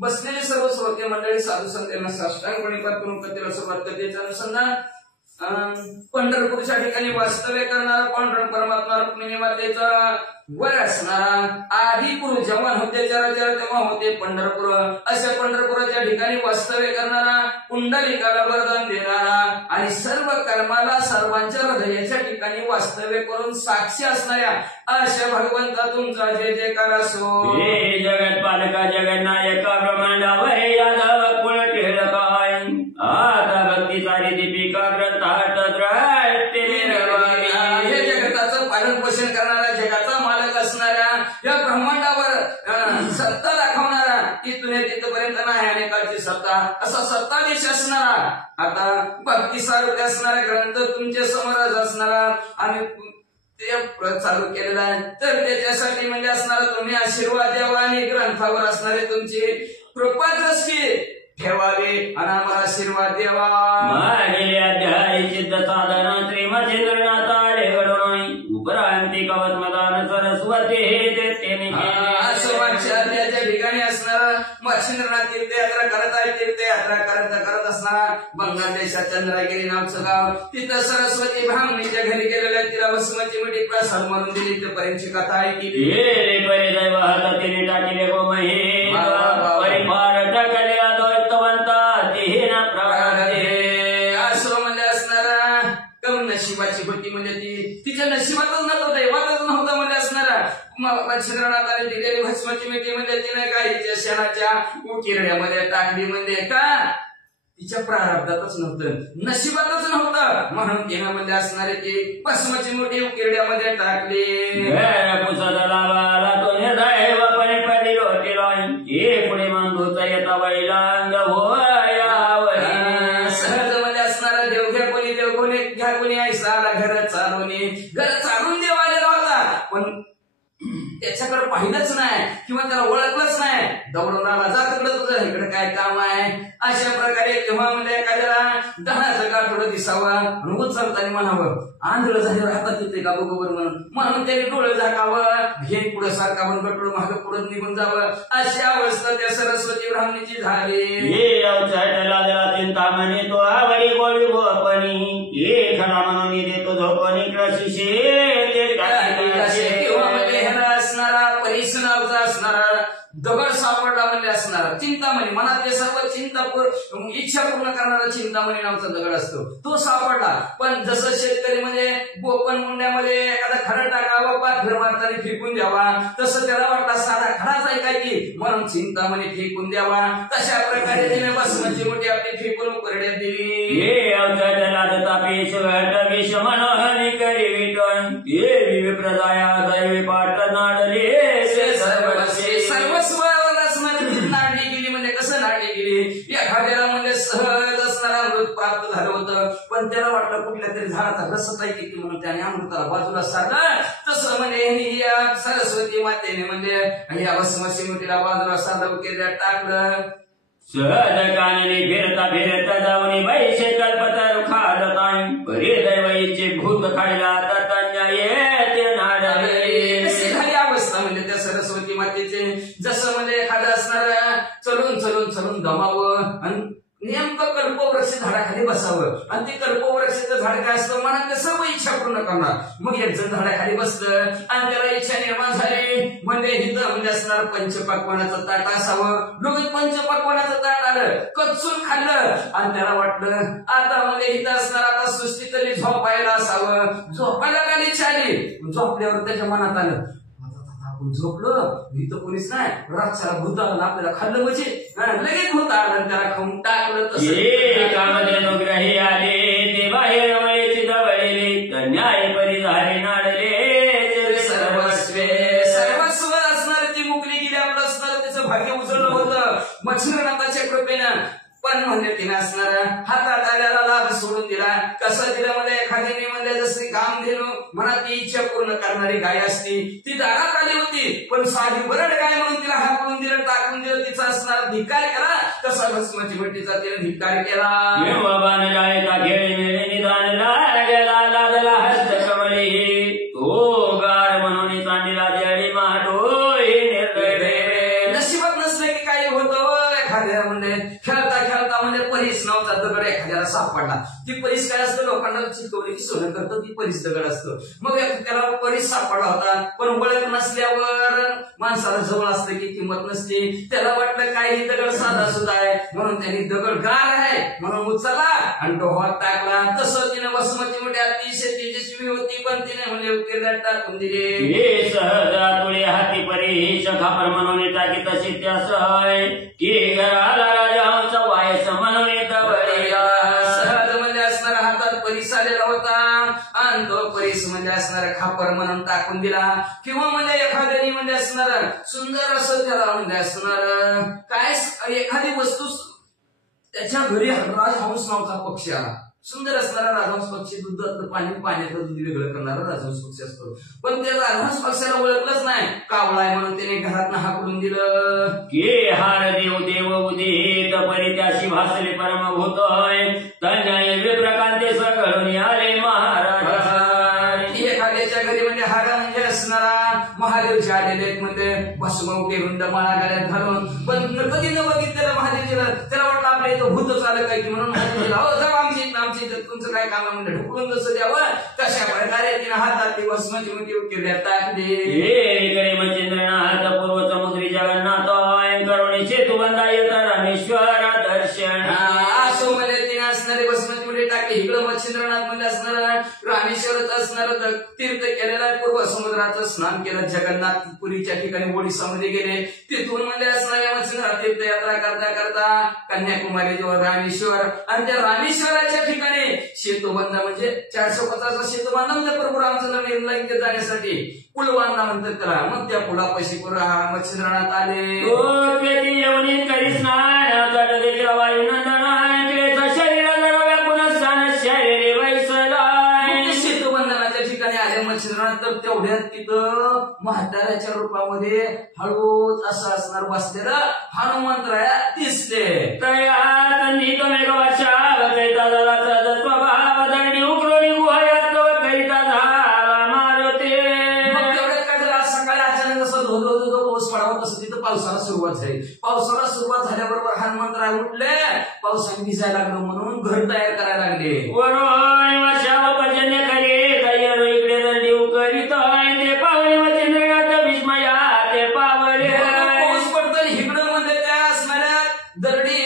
बसलेले सर्व श्रोते मंडळी साधू संतांना साष्टांगपणे करून कथेला सुरुवात कथेचं अनुसंधान पंढरपूरच्या ठिकाणी वास्तव्य करणारा पांडुरंग परमात्मा रुक्मिणी मातेचा वर असणारा आधी पूर्व जेव्हा होते तेव्हा होते पंढरपूर अशा पंढरपुराच्या ठिकाणी वास्तव्य करणारा पुंडलिकाला वरदान देणारा आणि सर्व कर्माला सर्वांच्या हृदयाच्या ठिकाणी वास्तव्य करून साक्षी असणाऱ्या अशा भगवंता तुमचा जय जयकार असो. हे जगत पालका जगन्नायका ब्रह्मांडावर यादव कुळ टिळकाय आता भक्तीचा दीपिका ग्रंथात हे जगताचं पालन पोषण करणारा जगाचा मालक असणाऱ्या या ब्रह्मांडावर सत्ता दाखवणारा इथून तिथपर्यंत नाही अनेकाची सत्ता असा सत्ताधीश असणारा आता भक्ती सारूप असणारा ग्रंथ तुमच्या समोरच असणारा आणि ते चालू केलेला आहे तर त्याच्यासाठी म्हणजे असणारा तुम्ही आशीर्वाद द्यावा आणि ग्रंथावर असणारे तुमची कृपादृष्टी ठेवावे आणि आम्हाला आशीर्वाद द्यावा. मागेले अध्याय सिद्ध साधना श्रीमचंद्रनाथ आले घडोई उपरांती कवच मदान सरस्वती हे तेने असं मागच्या अध्यायाच्या ठिकाणी असणारा मच्छिंद्रनाथ तीर्थयात्रा करत आहे तीर्थयात्रा करत असणारा बंगाल देशात चंद्रगिरी नावचं गाव तिथं सरस्वती ब्राह्मणीच्या घरी गेलेल्या तिला वसुमती मिठी प्रसाद म्हणून दिली तिथपर्यंतची कथा ऐकली. परिदैव हाताने टाकले गो महे परिवार टाकले असं म्हणजे असणारा कम नशिबाची भक्ती म्हणजे ती तिच्या नशिबातच नव्हतं दैवातच नव्हतं म्हणजे असणारा मच्छिंद्रनाथाने दिलेली भस्माची मिठी म्हणजे तिने गाईच्या शेणाच्या उकिरड्यामध्ये टाकली म्हणजे का तिच्या प्रारब्धातच नव्हतं, नशिबातच नव्हतं, म्हणून तिनं म्हणजे असणारे ती भस्माची मोठी उकिरड्यामध्ये टाकली. पुढे मांडूचा येता बैलांग सहज मध्ये असणारा देव घ्या कोणी ऐसा घर चालून देव आलेला होता, पण त्याच्याकडे पाहिलंच नाही किंवा त्याला ओळखलंच नाही. दौडून आला, जा तिकडं, तुझं इकडे काय काम आहे. अशा प्रकारे किंवा म्हणजे एखाद्याला दहाचं गाठोडं दिसावं, उचलताना म्हणावं आंधळ झाल्यावर हातात येते का बरोबर म्हणून त्याने डोळे झाकावं, हे पुढे सारखा गटोड मागं पुढे निघून जावं. अशी अवस्था त्या सरस्वती ब्राह्मणीची झाली. चिंतामणी तो आवडी गोळी गोपणी ये खरा म्हणून देतो झोपणी असणारा परीस नावचा असणारा दगड सापडला म्हणजे असणारा चिंतामणी, मनातले सर्व इच्छा पूर्ण करणारा चिंतामणी नावचा दगड असतो, तो सापडला. पण जसं शेतकरी म्हणजे गोपन मुंड्यामध्ये एखादा खडा टाकावा, पाठर मारताना फेकून द्यावा, तसं त्याला वाटला साधा खडाच आहे काय की, म्हणून चिंतामणी फेकून द्यावा. तशा प्रकारे तिने भस्माची मोठी आपली फेकून उकरड्यात दिली. नाडली गेली म्हणजे कसं नाडली गेली, एखाद्याला म्हणजे सहज असणारा अमृत प्राप्त झालं होतं, पण त्याला वाटलं कुठल्या तरी झाडाचा रसच आहे की, म्हणून त्याने अमृताला बाजूला सारलं. तसं म्हणजे या सरस्वती मातेने म्हणजे या भस्माची मोठीला बाजूला साधव केल्या टाकलं. सहज काननी फिरता फिरता जाऊनी बैसे कल्पतर खाडताय परी दैवईचे भूत खायला तटण्या येते नाडले. कशी झाली अवस्था म्हणजे त्या सरस्वती मातेचे, जसं म्हणजे एखादं असणार चलून दमावं आणि नेमकं कल्पवृक्ष झाडाखाली बसावं, आणि ते कल्पवृक्षाचं झाड काय असतं, मनात सर्व इच्छा पूर्ण करणार. मग एक जण झाडाखाली बसलं आणि त्याला इच्छा निर्माण झाली, म्हणजे इथं म्हणजे असणार पंचपक्वानाचं ताट असावं. लोक पंचपक्वानाचं ताट आलं, कच्चून खाल्लं आणि त्याला वाटलं आता म्हणजे इथं असणार आता सृष्टीतली झोपायला असावं. झोपायला काय इच्छा आली, झोपल्यावर त्याच्या मनात आलं झोपलो इथं कोणीच नाही, राक्षसाला भूत आलं आपल्याला खाल्लं म्हणजे लगेच भूत आलं, त्याला खाऊन टाकलं. अनुग्रही आले ते बाहेर वळेचे जवळले न्याय परिधारी नाडले. सर्वस्व असणार ती मुकली गेली, आपलं असणार त्याचं भाग्य उजळलं होतं मच्छरनाथाच्या कृपेनं. पण म्हणजे तिने असणार हातात आल्याला लाभ सोडून दिला. कसं दिलं म्हणजे एखाद्याने म्हणजे जशी कामधेनू मनात ती इच्छा पूर्ण करणारी गाय असती, ती दारात आली होती, पण साधी बरड गाय म्हणून तिला हाकून दिलं, टाकून दिलं, तिचा असणार धिक्कार केला. तसा भस्माची भट्टीचा तिने धिक्कार केला. नशिबात नसलं की काही होतं. एखाद्या म्हणजे खेळता म्हणजे परीस नावचा दगड एखाद्याला सापडला. ती परीस काय असतं, लोकांना चिकवली की सोनं करतं, ती परीस दगड असतं. मग त्याला परीस सापडला होता, पण ओळख नसल्यावर माणसाला जवळ असतं की किंमत नसते. त्याला वाटलं काही दगड साधा सुद्धा आहे, म्हणून त्यांनी दगड गार आहे म्हणून उचलला आणि डोहात टाकला. तसं तिने भस्माची मोठी अतिशय तेजस्वी होती, पण तिने म्हणजे उकिरड्यात टाकून दिले. सहज हाती परी खापर म्हणून टाकी तशी त्या सहाय की घराला राजाचा वायस म्हणून सहज म्हणजे असणारा हातात परीस आलेला होता आणि तो परीस म्हणजे असणारा खापर म्हणून टाकून दिला. किंवा म्हणजे एखाद्याने म्हणजे असणार सुंदर असं त्याला म्हणजे असणार काय एखादी वस्तू त्याच्या घरी राजहंस नावचा पक्षी आला. सुंदर असणारा राजहंस पक्षी दुधातलं पाण्यातलं दूध वेगळं करणारा राजहंस पक्षी असतो, पण त्या राजहंस पक्षाला ओळखलंच नाही, कावळा आहे म्हणून त्याने घरात हाकलून दिलं. के हार देव देव उदित परी त्याशी भासले परमभूत तन्याय विप्रकांते सगळून आले महाराज. एखाद्याच्या घरी म्हणजे हार म्हणजे असणारा महादेवचे आलेले आहेत, म्हणजे भस्म उकेरून माळा गळ्यात घालून, पण कधी न बघितलेलं महादेवजीला त्याला वाटलं आपल्या इथं भूतच आलं काय की, म्हणून जाऊ आमची तुमचं काय काम आहे म्हणजे ढुकलून जसं द्यावं तशा प्रकारे तिने हातात भस्माची मोठी उकिरड्यात टाकली. मच्छिंद्रनाथ पूर्व समुद्री जगन्नाथ करुणी सेतू बंधा येत रामेश्वर दर्शन असो म्हणजे तिने असणारी भस्माची मोठी टाकली. इकडं मच्छिंद्रनाथ मध्ये असणार रामेश्वरच असणार तीर्थ केलेला आहे, पूर्व समुद्राचं स्नान केलं, जगन्नाथपुरीच्या ठिकाणी ओडिसामध्ये गेले, तिथून मध्ये असणार या मच्छिंद्रनाथ तीर्थयात्रा करता करता कन्याकुमारी जवळ रामेश्वर, आणि त्या रामेश्वराच्या ठिकाणी सेतुबंध म्हणजे 450 सेतुबंध म्हणजे प्रभू रामचंद्र निर्लंकेत जाण्यासाठी पूल बांधला म्हणतात त्याला. मग त्या पुलापाशी मच्छिंद्रनाथ आले. सेतुबंधनाच्या ठिकाणी आले मच्छिंद्रनाथ, तर तेवढ्यात तिथं म्हाताऱ्याच्या रूपामध्ये हळूच असं असणार बसलेलं हनुमंतराया दिसले. पावसाला सुरुवात झाली. पावसाला सुरुवात झाल्याबरोबर हनुमंतराय उठले, पावसाने भिजायला लागलं म्हणून घर तयार करायला लागले. पाऊस पडतो इकडं म्हणजे त्या असणाऱ्या दरडी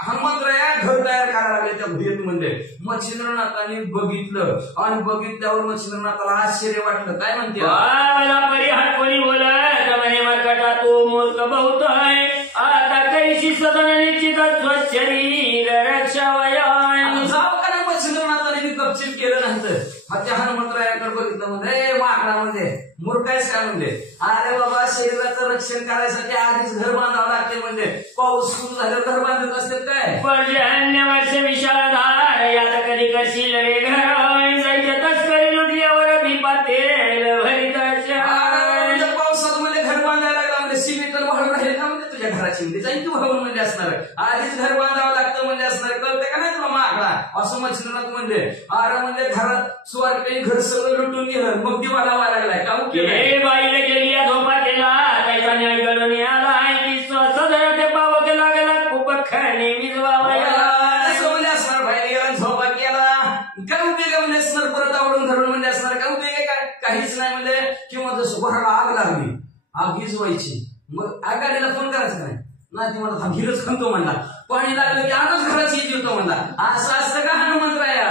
हनुमंतराया घर तयार करायला लागले त्या भुयेत मध्ये. मच्छिंद्रनाथांनी बघितलं आणि बघितल्यावर मच्छिंद्रनाथाला आश्चर्य वाटलं. काय म्हणते तो मूर्ख बहुत आहे, आता कैशी सदन निश्चित शरीर रक्षावया. जाऊ का नाही मच्छिंद्रनाथाने गपचिप केलं नंतर त्या हनुमंतरायाकडे बघितलं म्हणजे माकडामध्ये मूर्ख आहेस काय म्हणजे, अरे बाबा शरीराचं रक्षण करायसाठी आधीच घर बांधावं लागते म्हणजे, पाऊस सुरू झालं घर बांधत असतात काय. पर्जन्य वर्ष विशाळधार यात कधी करशील रे घर, जायचे तस्करी लुटल्यावर दीपातेल भरिताच्या. पावसात मध्ये घर बांधायला लागला म्हणजे सिमेंट वाळून राहिले ना म्हणजे तुझ्या घराची म्हणजे जाईल तू वाहून म्हणजे असणार, आधीच घर बांधावं लागतं म्हणजे असणार. कळते का नाही तुला मागला असं मच्छिंद्रनाथ म्हणजे. अरे म्हणजे घरात स्वारपे घर सगळं लुटून गेलं, मग दिवा लावायला लागलाय का बाईला गेली झोपा केला त्याचा न्याय घडून आला की सदर ते पावत लागला खूप खाणे विजवावया. असणार बाहेर गेला झोपा केला काय उपयोग आहे म्हणजे असणार, परत आवडून धरून म्हणजे असणार काय उपयोग आहे काय, काहीच नाही म्हणजे. किंवा जसं घराला आग लागली, आग भिजवायची, मग आगाडीला फोन करायचं नाही ना, ती म्हणला हिरच खणतो म्हणला, पाणी लागलं की आजच घराची येतो म्हणला. असं असतं का हनुमंतराया.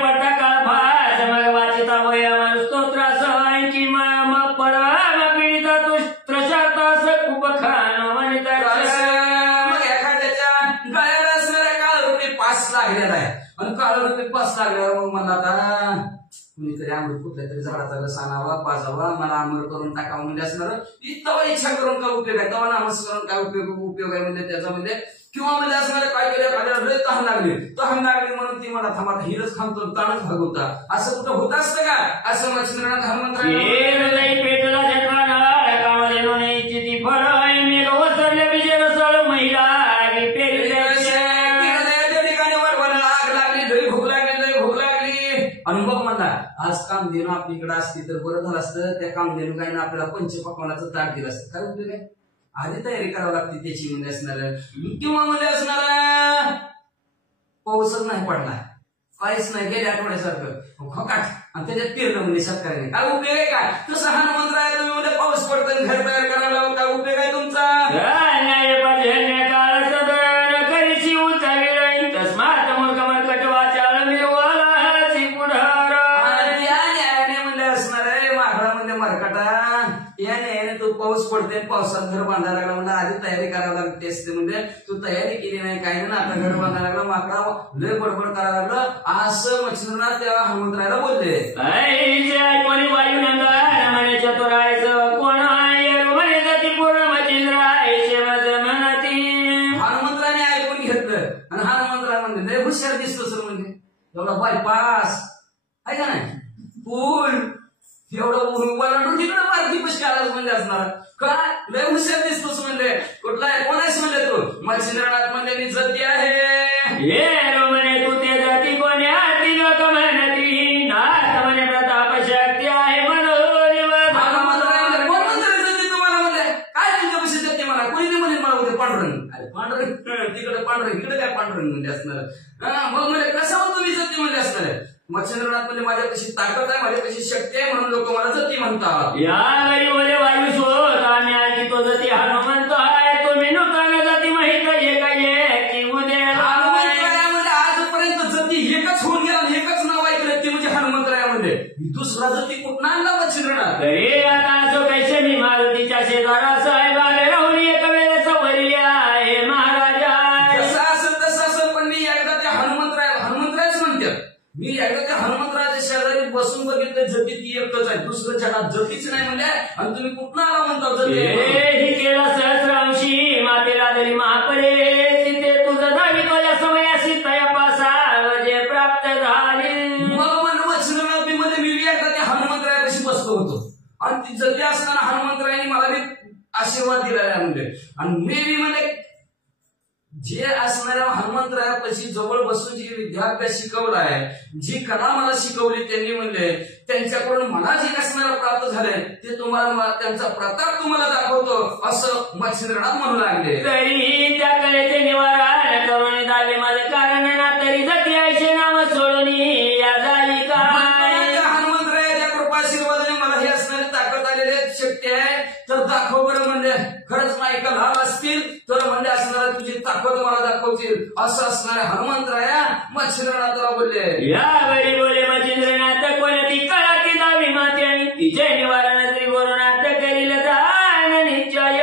पट्टा काळ भात मग वाचिता वया स्तोत्र सहायची मग परवा पीडिता तू त्रशातास खूप खान म्हणता. मग एखाद्याच्या गळ्याला असणाऱ्या काळ रुपये 5 लागलेला आहे आणि काळ रुपये 5 लागल्यावर मग मला आता कुणीतरी आंबट कुठल्या तरी झाडाचा रस आणावा पाजावा, मला आंबट करून टाकावं म्हणजे असणार. तेव्हा इच्छा करून काय उपयोग आहे, तेव्हा नामस्मरण काय उपयोग आहे म्हणजे त्याच्यामध्ये. किंवा म्हणजे असणार काय केलं एखाद्याला तहान लागली म्हणून ती मला थांबा हिरच खांबतो ताणच भागवता, असं कुठं होत असतं का. असं मच्छिंद्रनाथ हनुमंतराय पेटला महिला आणि मग म्हणला आज कामधेनू आपलीकडे असती तर बरं झालं असतं, त्या कामधेनू काही ना आपल्याला पंचपक्वानाचं ताट दिलं असतं. काय उपयोग आहे, आधी तयारी करावी लागते त्याची म्हणजे असणार. किंवा म्हणजे असणार पाऊसच नाही पडला, काहीच नाही गेल्या आठवड्यासारखं खोकाट, आणि त्याच्यात पेरलं म्हणजे शेतकऱ्याने. काय उपयोग आहे का. तसं हनुमंतराय तुम्ही म्हणजे पाऊस पडतं घर तयार करायला काय उपयोग आहे तुमचा. पाऊस पडते पावसात घर बांधायला लागला म्हणजे आधी तयारी करावी लागते असते म्हणजे तू तयारी केली नाही काही नाही, आता घर बांधायला लागला माकडा लय बडबड करायला लागलं असं मच्छिंद्रनाथ तेव्हा हनुमंतरायला बोलले. हनुमंतराने ऐकून घेतलं आणि हनुमंतराय म्हणले लय हुशार दिसतो सर म्हणजे, एवढा बायपास आहे का नाही, पूल एवढं वलांडून तिकडे पारखी पशी आलाच म्हणजे असणार. काय लय हुशार दिसतोस म्हणजे, कुठला आहे कोण आहेस म्हणजे तू. मच्छिंद्रनाथ म्हणजे मी जती आहे म्हणे तू ते जाती कोण्या ती लोक म्हणती नाथ म्हणे प्रताप शक्ती आहे म्हणून. कोण म्हणते जती तुम्हाला म्हणजे काय तुमच्यापाशी जती मला कोणी नाही म्हणे मला उद्या पांढरंग. अरे पांढरंग तिकडे पांढरंग इकडे काय पांढरंग म्हणजे असणार. मग म्हणजे कशावर तुम्ही जती म्हणजे असणार. मच्छिंद्रनाथ म्हणजे माझ्यापाशी ताकद आहे, माझ्यापाशी शक्ती आहे म्हणून लोक मला जती म्हणतात. या गरीबोले वायू शोध आम्ही ऐकतो जती हनुमंत आहे, तुम्ही नूतन जाती माहित आहे काय की उद्या हनुमंतराया म्हणजे आजपर्यंत दुसरा जती कुठं आणला मच्छिंद्रनाथ. तरी आता असो कैसे मी मारुतीच्या शेजारा साहेबाने राहून एक वेळेस वरल्या आहे महाराजा. जसं असेल तसं असेल, पण मी एकदा त्या हनुमंतरायच म्हणतात. मी एकदा त्या हनुमंतराच्या शेजारी बसून बघितलं, जती ती एकच आहे, दुसरं जगात जतीच नाही म्हणले. आणि तुम्ही कुठं आला म्हणता जती? ही केला सहस्रांशी मातेला दली महापरे, तिथे तुझं धावी तुझ्या समयाशी तयापासा जे प्राप्त झाली. मग म्हणलं मच्छिंद्रनाथ मी मध्ये मी एकदा त्या हनुमंतरायापाशी बसलो होतो, आणि ती जती असताना हनुमंतरायांनी मला बी आशीर्वाद दिलेला म्हणजे. आणि मी म्हणजे जे असणाऱ्या हनुमंतरायापाशी जवळ बसून जी विद्याभ्यास शिकवलाय, जी कला मला शिकवली त्यांनी म्हणले, त्यांच्याकडून मला जे असणारं प्राप्त झालंय ते तुम्हाला त्यांचा प्रताप तुम्हाला दाखवतो असं मच्छिंद्रनाथ म्हणू लागले. तरी त्या कलेचे निवारण करून दावे माझं कारण ना, तरी जती आयचे नाव सोडून या झाली का? हनुमंतरायाच्या कृपाशीर्वादाने मला ही असणारी ताकद आलेली शक्य आहे, तर दाखव बरं म्हणजे. खरंच मायका लहान असतील तर म्हणजे असणारा तुझी ताकद मला दाखवतील असं असणाऱ्या हनुमंतराया मच्छिंद्रनाथाला बोलले. यावेळी बोले मच्छिंद्रनाथ, कोणती कळा ती दावी माते आणि तिचे निवारण श्री गुरुनाथ करील दान निश्चय.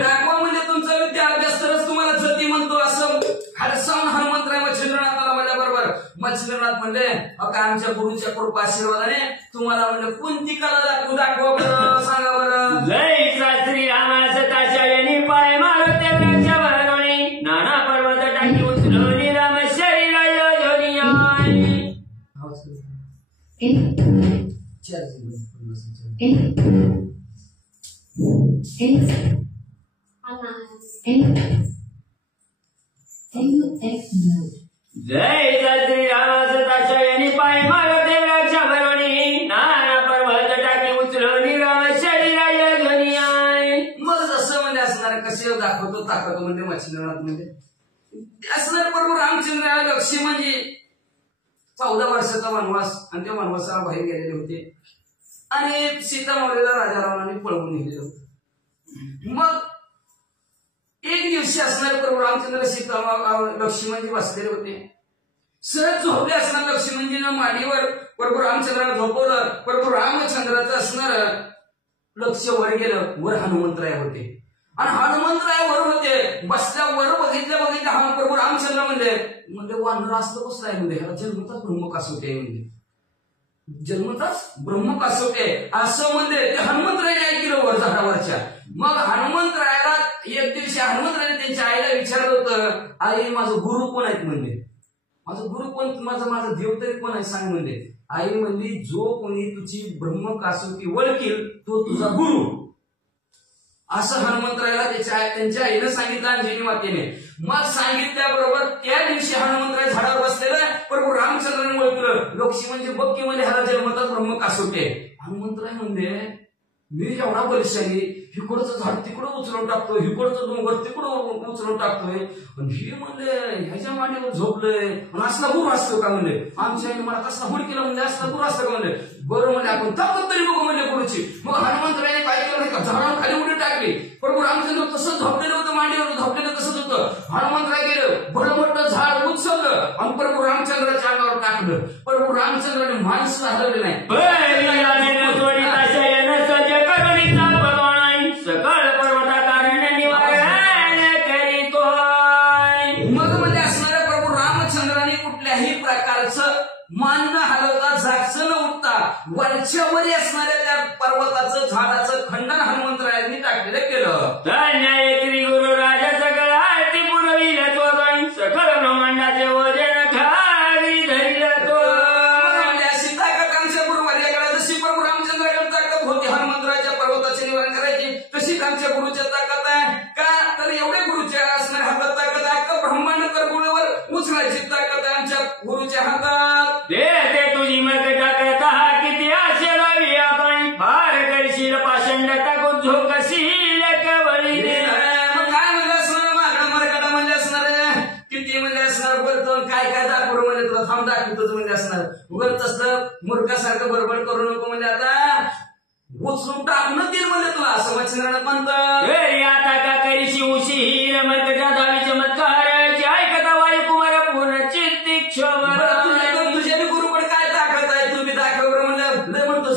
दाखवा म्हणजे तुमचा विद्याभ्यास तरच तुम्हाला जती म्हणतो असं हरसावून हनुमंतराय मच्छिंद्रनाथाला माझ्या बरोबर. मच्छिंद्रनाथ म्हणले, अका आमच्या गुरुच्या कृपाशीर्वादाने तुम्हाला म्हणजे कोणती कला दाखवा बरं, सांगा बरं. जय श्री रामास ताशायनी पाय मारते वृक्षावरोनी, नाना पर्वत टाकी उचलून राम शरीरा योजनिया. जय श्री रामास ताशायनी पाय मारते वृक्षावरोनी, नाना पर्वत टाकी उचलून राम शरीरा योजनिया. मग जसं म्हणजे असणार कसे दाखवतो ताकद म्हणजे मच्छिंद्रनाथ म्हणजे असणार बरोबर. रामचंद्र लक्ष्मी म्हणजे 14 वर्षाचा वनवास, आणि त्या वनवासाला बाहेर गेलेले होते, आणि सीता मावलीला राजा रावणाने पळवून नेलेलं होतं. मग एक दिवशी असणार प्रभू रामचंद्र सीता लक्ष्मणजी बसलेले होते. सहज झोपले असणार लक्ष्मणजीनं मांडीवर प्रभू रामचंद्राला झोपवलं. प्रभू रामचंद्राचं असणार लक्ष वर गेलं, वर हनुमंतराय होते, आणि हनुमंतराय वर होते. बसल्या वर बघितल्या हा प्रभू रामचंद्र म्हणजे वानर असतं कसं आहे म्हणजे, ह्याला जन्मताच ब्रह्म कासवटे म्हणजे, जन्मताच ब्रह्म कासवटे असं म्हणजे ते हनुमंतरायाने ऐकलं वर झाडावरच्या. मग हनुमंतरायाला एक दिवशी हनुमंतरायाने त्यांच्या आईला विचारलं होतं, आई माझं गुरु कोण आहेत म्हणजे, माझं गुरु कोण, माझा देव तरी कोण आहे सांग म्हणजे. आई म्हणली, जो कोणी तुझी ब्रह्म कासवती वळकील तो तुझा गुरु. असं हनुमंतरायाला त्यांच्या आईनं सांगितलं अंजनी मातेने. मग सांगितल्याबरोबर त्या दिवशी हनुमंतराय झाडावर बसलेलं प्रभू रामचंद्राने ओळखलं. लक्ष्मी म्हणजे बघ की म्हणजे ह्याला जन्मतात ब्रह्म कासवते. हनुमंतराय म्हणजे मी एवढा बलशाली, हिकडचं झाड तिकडं उचलून टाकतोय, हिकडचं डोंगर तिकडं उचलून टाकतोय, आणि हे म्हणले ह्याच्या मांडीवर झोपलंय, आणि असला गुरु असतो का म्हणले. आमच्या आईने मला कसला हुड केला म्हणजे, असला गुरु असतो का म्हणले. बरं म्हणजे आपण ताकद तरी बघू म्हणजे गुरुची. मग हनुमंतरायाने काय केलं नाही का, झाडावर खाली उडी टाकली. प्रभू रामचंद्र तसं झोपलेलं होतं, मांडीवर झोपलेलं तसंच होतं. हनुमंतराय गेलं, बरं मोठं झाड उचललं आणि प्रभू रामचंद्राच्या अंगावर टाकलं. प्रभू रामचंद्राने माणसं हलवले नाही. सकळ पर्वता कारण निवारण करीतो. मग म्हणजे असणाऱ्या प्रभू रामचंद्राने कुठल्याही प्रकारचं मान न हलवता, जागचं न उठता, वरच्यावरी असणाऱ्या त्या पर्वताचं झाडाचं खंडन हनुमंतरायांनी टाकलेलं केलं. धन्य गुरु राजा सकळ आरती पुरविल तो, सकळ ब्रह्मांडाचे वजन खाली धरिल तो. अशी ताकद आमच्या गुरुवार्याकडे जशी प्रभू रामचंद्राकडे ताकद होती हनुमंतराच्या पर्वताचे निवारण करायची, तशी आमच्या गुरुच्या ताकद आहे का, तर एवढे गुरुच्या असणाऱ्या हातात ताकद आहे का, ब्रह्मांड करगुणावर उचलायची ताकद आहे आमच्या गुरुच्या हातात. ते तुझी मग टाकत हा किती आशे लावी आपण, फार करशील पाषंड टाकून झोकशील कवळी. मग काय म्हणजे असणार मागणं मरकाटा म्हणजे असणार, किती म्हणजे असणार, बोलतो काय काय दाखवलं म्हणजे तुला थांब दाखवतो म्हणजे असणार. उगत तसलं मूर्खासारखं बडबड करू नको म्हणजे, आता उचलून टाकणं तीर म्हणजे तुला असं मच्छिंद्रनाथ म्हणतं. आता का करीशी उशीर मर्कटा धावी चमत्कार, ऐकता वायू कुमार पूर्ण चित्ती क्षोभर. तुझ्या गुरुकडे काय ताकद आहे, तू बी दाखव म्हणजे लय म्हणतो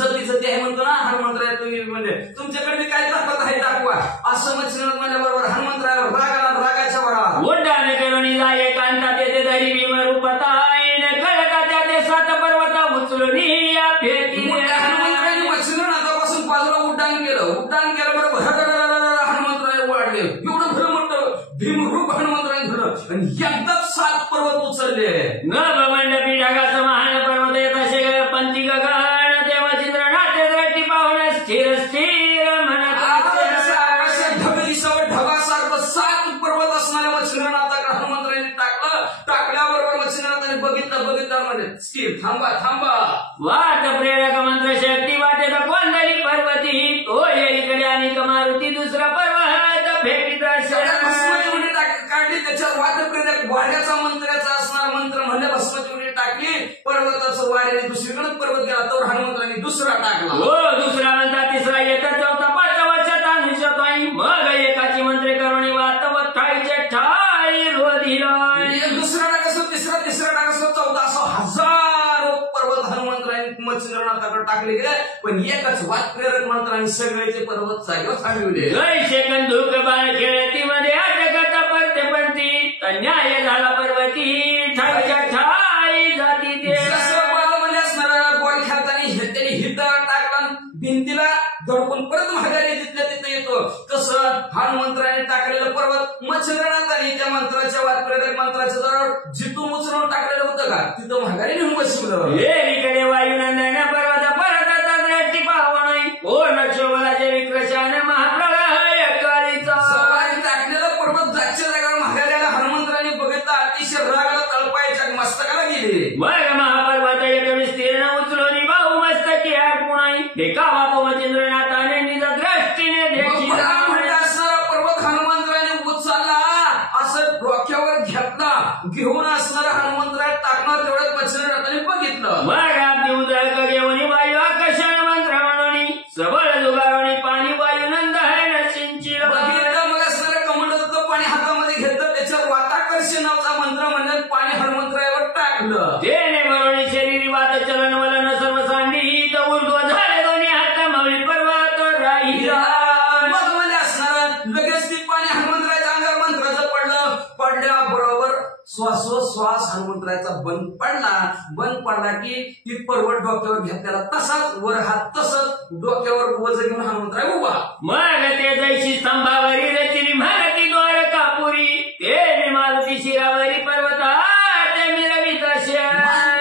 उड्डाण केलं बरोबर हनुमंतराय वाढले, एवढं भलं मोठं भीमरूप हनुमंतराय धरलं आणि एकदाच 7 पर्वत उचलले. नभमंडपी ढगाचं महान पर्वत येत असे पंथी गगन ते मच्छिंद्रनाथ दृष्टी पाहून स्थिर स्थिर म्हणत आकाशात ढग दिसावं, ढगासारखं 7 पर्वत असणाऱ्या मच्छिंद्रनाथाकडे हनुमंतरायांनी टाकल्याबरोबर मच्छिंद्रनाथाने बघितलं म्हणजे स्थिर, थांबा थांबा. वाट प्रेरक मंत्र शक्ती वाटेत कोंदली पर्वती तो इकडे आणि मारुती दुसरा पर्वत भेटीत काढली, त्याच्यावर वाट प्रेरक वाड्याचा मंत्र्याचा असणारा मंत्र म्हणले भस्मची टाकली, पर्वताचं वाऱ्याने दुसरीकडे पर्वत गेला, तर हनुमंतरांनी दुसरा टाकला. हो दुसरा म्हणता तिसरा येता चौथा पाचवा छटा निशतोई मग एकाची मंत्रे करुणी वातवत ठाईचे ठाई रोधिला दुसरा टाक असो, तिसरा टाक असो, चौथा असो, हजारो पर्वत हनुमंतरांनी मच्छिंद्रनाथाकडे टाकले गेले, पण एकच वात प्रेरक मंत्रांनी सगळेचे पर्वत जागेवर थांबविले. कंदुक बाळ खेळती मध्ये अटकता परते पंथी न्याय झाला पर्वती ठाईच्या ठाई जाती ते म्हणजे असणारा बॉल खेळताना त्यांनी हिट टाकला, भिंतीला धडकून परत महागारी तिथल्या तिथे येतो, तसं हनुमंतराने टाकलेलं पर्वत मच्छिंद्रनाथाने त्या मंत्राच्या वात प्रेरक मंत्राच्या जवळ जिथून उचलून टाकलेलं होतं का तिथं महागारी नेऊन बसवलं. इकडे वायुनंदन पर्वत परतता दृष्टी पाहावं नाही ओ नक्षोबलाचे विक्रशाने महाप्रलय काळीचा टाकलेलं पर्वत जागच्या जागेवर महागारीला हनुमंतराने बघितलं, अतिशय रागाला तळपायच्या मस्तकाला गेले. मग महापर्वत एक विस्तीर्ण उचलून भाऊ मस्तकी आटपुणाई ढेका बापू मच्छिंद्रनाथाने निज दृष्टीने देखील पर्वत हनुमंतराने उचलला, असं डोक्यावर घेतला, घेऊन असणारा हनुमंतराय टाकणार तेवढ्यात मच्छिंद्रनाथाने बघितलं. मग आपली उदक घेऊन वायू आकाशाने मंत्र म्हणून सबळ जुगारोणी पाणी वायू नंद है सिंचिल बघितलं. मग असणाऱ्या कमंडलाचं पाणी हातामध्ये घेतलं, त्याच्यावर वाताकर्षी नावाचा मंत्र म्हणजे पाणी हनुमंतरायावर टाकलं. तेने भरवणी शरीरी वात चलन वलन सर्व सांडी ऊर्ध्व झाले दोन्ही हात मावळी पर्वत राहिला. मग म्हणजे असणार लगेच ती पाणी हनुमंतरायाच्या अंगावर मंत्राचं पडलं, पडल्याबरोबर श्वासोश्वास हनुमंतरायाचा बंद पडला की ती पर्वत डोक्यावर घेतलेला तसाच वर हात तसंच डोक्यावर वज घेऊन हनुमंतराय उभा. मग ते जैशी स्तंभावरी रचिनी मारुती द्वारकापुरी ते मारुती शिरावरी पर्वता ते मिरवी तशा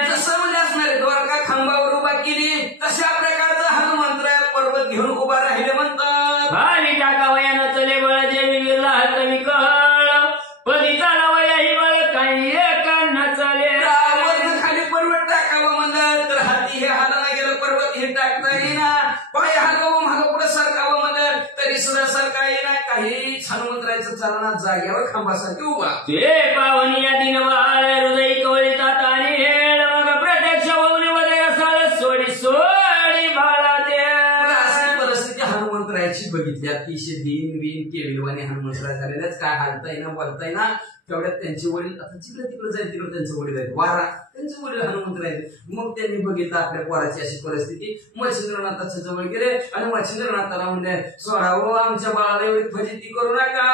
जसं म्हणजे असणारे द्वारका खांबावर उभा केली तशा प्रकारचा हनुमंतराय पर्वत घेऊन उभा राहिले म्हणतात. खाली टाकावयानं चले बळ जेवी विरला हात विकळ पदी चालावया ही बळ काही एकांना चाले खाली पर्वत टाकावं म्हणलं तर हाती हे हाताला गेलं, पर्वत हे टाकता येईना, पाय हलवावं मागं पुढे सरकावं म्हणलं तरी सुद्धा सरका येईना, काही हनुमंतरायचं चालना जाग्यावर खांबासारखे उभा. ते पाहुणी या दिन वाळ हृदय कवळीतात आणि हेळ मग प्रत्यक्ष होऊन वदय असाल सोडी बाळा ते परिस्थिती हनुमंतरायाची बघितली, अतिशय दिन केविलवाने हनुमंतराय झालेल्याच, काय हालता येईना बोलता येईना. तेवढ्यात त्यांचे वडील आता तिकडे जाईल, तिकडे त्यांचे वडील आहेत, वारा त्यांचे वडील हनुमंतराय. मग त्यांनी बघितलं आपल्या पोराची अशी परिस्थिती, मच्छिंद्रनाथाच्या जवळ गेले आणि मच्छिंद्रनाथाला म्हणले सोडावं आमच्या बाळाला एवढी फजिती करू नका.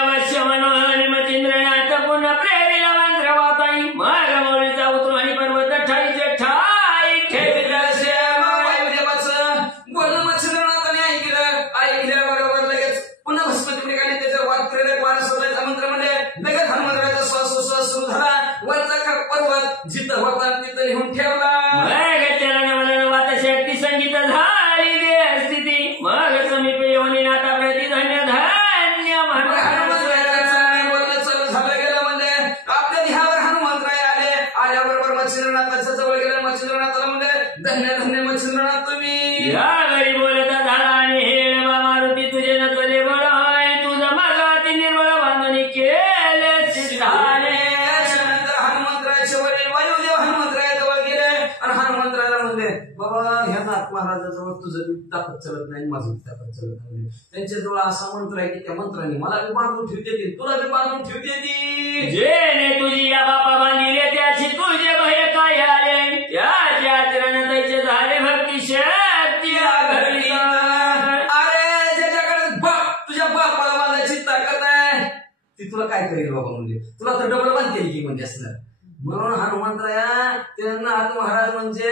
अवश्य मनोहर मच्छिंद्रनाथ पुन्हा प्रेरीला मंत्र वाताई माग मौलीचा उतरून पर्वत ठाईचे ठाई ठेविलं बोलणं मच्छिंद्रनाथाने ऐकल्याबरोबर लगेच पुन्हा भस्मची निघाली, त्याच्या वात प्रेरक वार सोडायचा मंत्र म्हणजे लगेच हनुमंतरायाचा श्वासोश्वास सुरू झाला, वरचा पर्वत जिथं होता तिथं लिहून ठेवला. चलन वलन वात शक्ती संगीत झाली दे स्थिती मग समीप येऊन नाता प्रति धन्य धन्य बोलणं चालू झालं गेलं म्हणजे आपल्या ध्यावर हनुमंतराय आल्याबरोबर मच्छिंद्रनाथाच्या जवळ गेले, मच्छिंद्रनाथाला म्हणजे धन्य धन्य मच्छिंद्रनाथ तुम्ही. या घरी बोलता झाला आणि हे मारुती तुझे न चले बळ तुझं माझा अति निर्मळ बांधणी केले सिद्धाने. हनुमंतरायाच्या वडील वायुदेव हनुमंतरायाजवळ गेले आणि हनुमंतरायाला म्हणले बाबा ह्या नाथ महाराजाजवळ तुझं ताकद चलत नाही, माझं ताकद चलत नाही. त्यांच्याजवळ असा मंत्र आहे की त्या मंत्राने मला बी बांधून ठेवते, तुला बी बांधून ठेवते. जेने तुझी या बापा बांधिले त्याची तुझे भय काय आले त्याचे आचरण त्याचे झाले भक्ती शक्ती घडली. अरे ज्याच्याकडे बाप तुझ्या बापाला बांधायची ताकद आहे ती तुला काय करेल बाबा, म्हणजे तुला तर डबल बांधते की म्हणजे असणार म्हणून हनुमंतराया त्यांना महाराज म्हणजे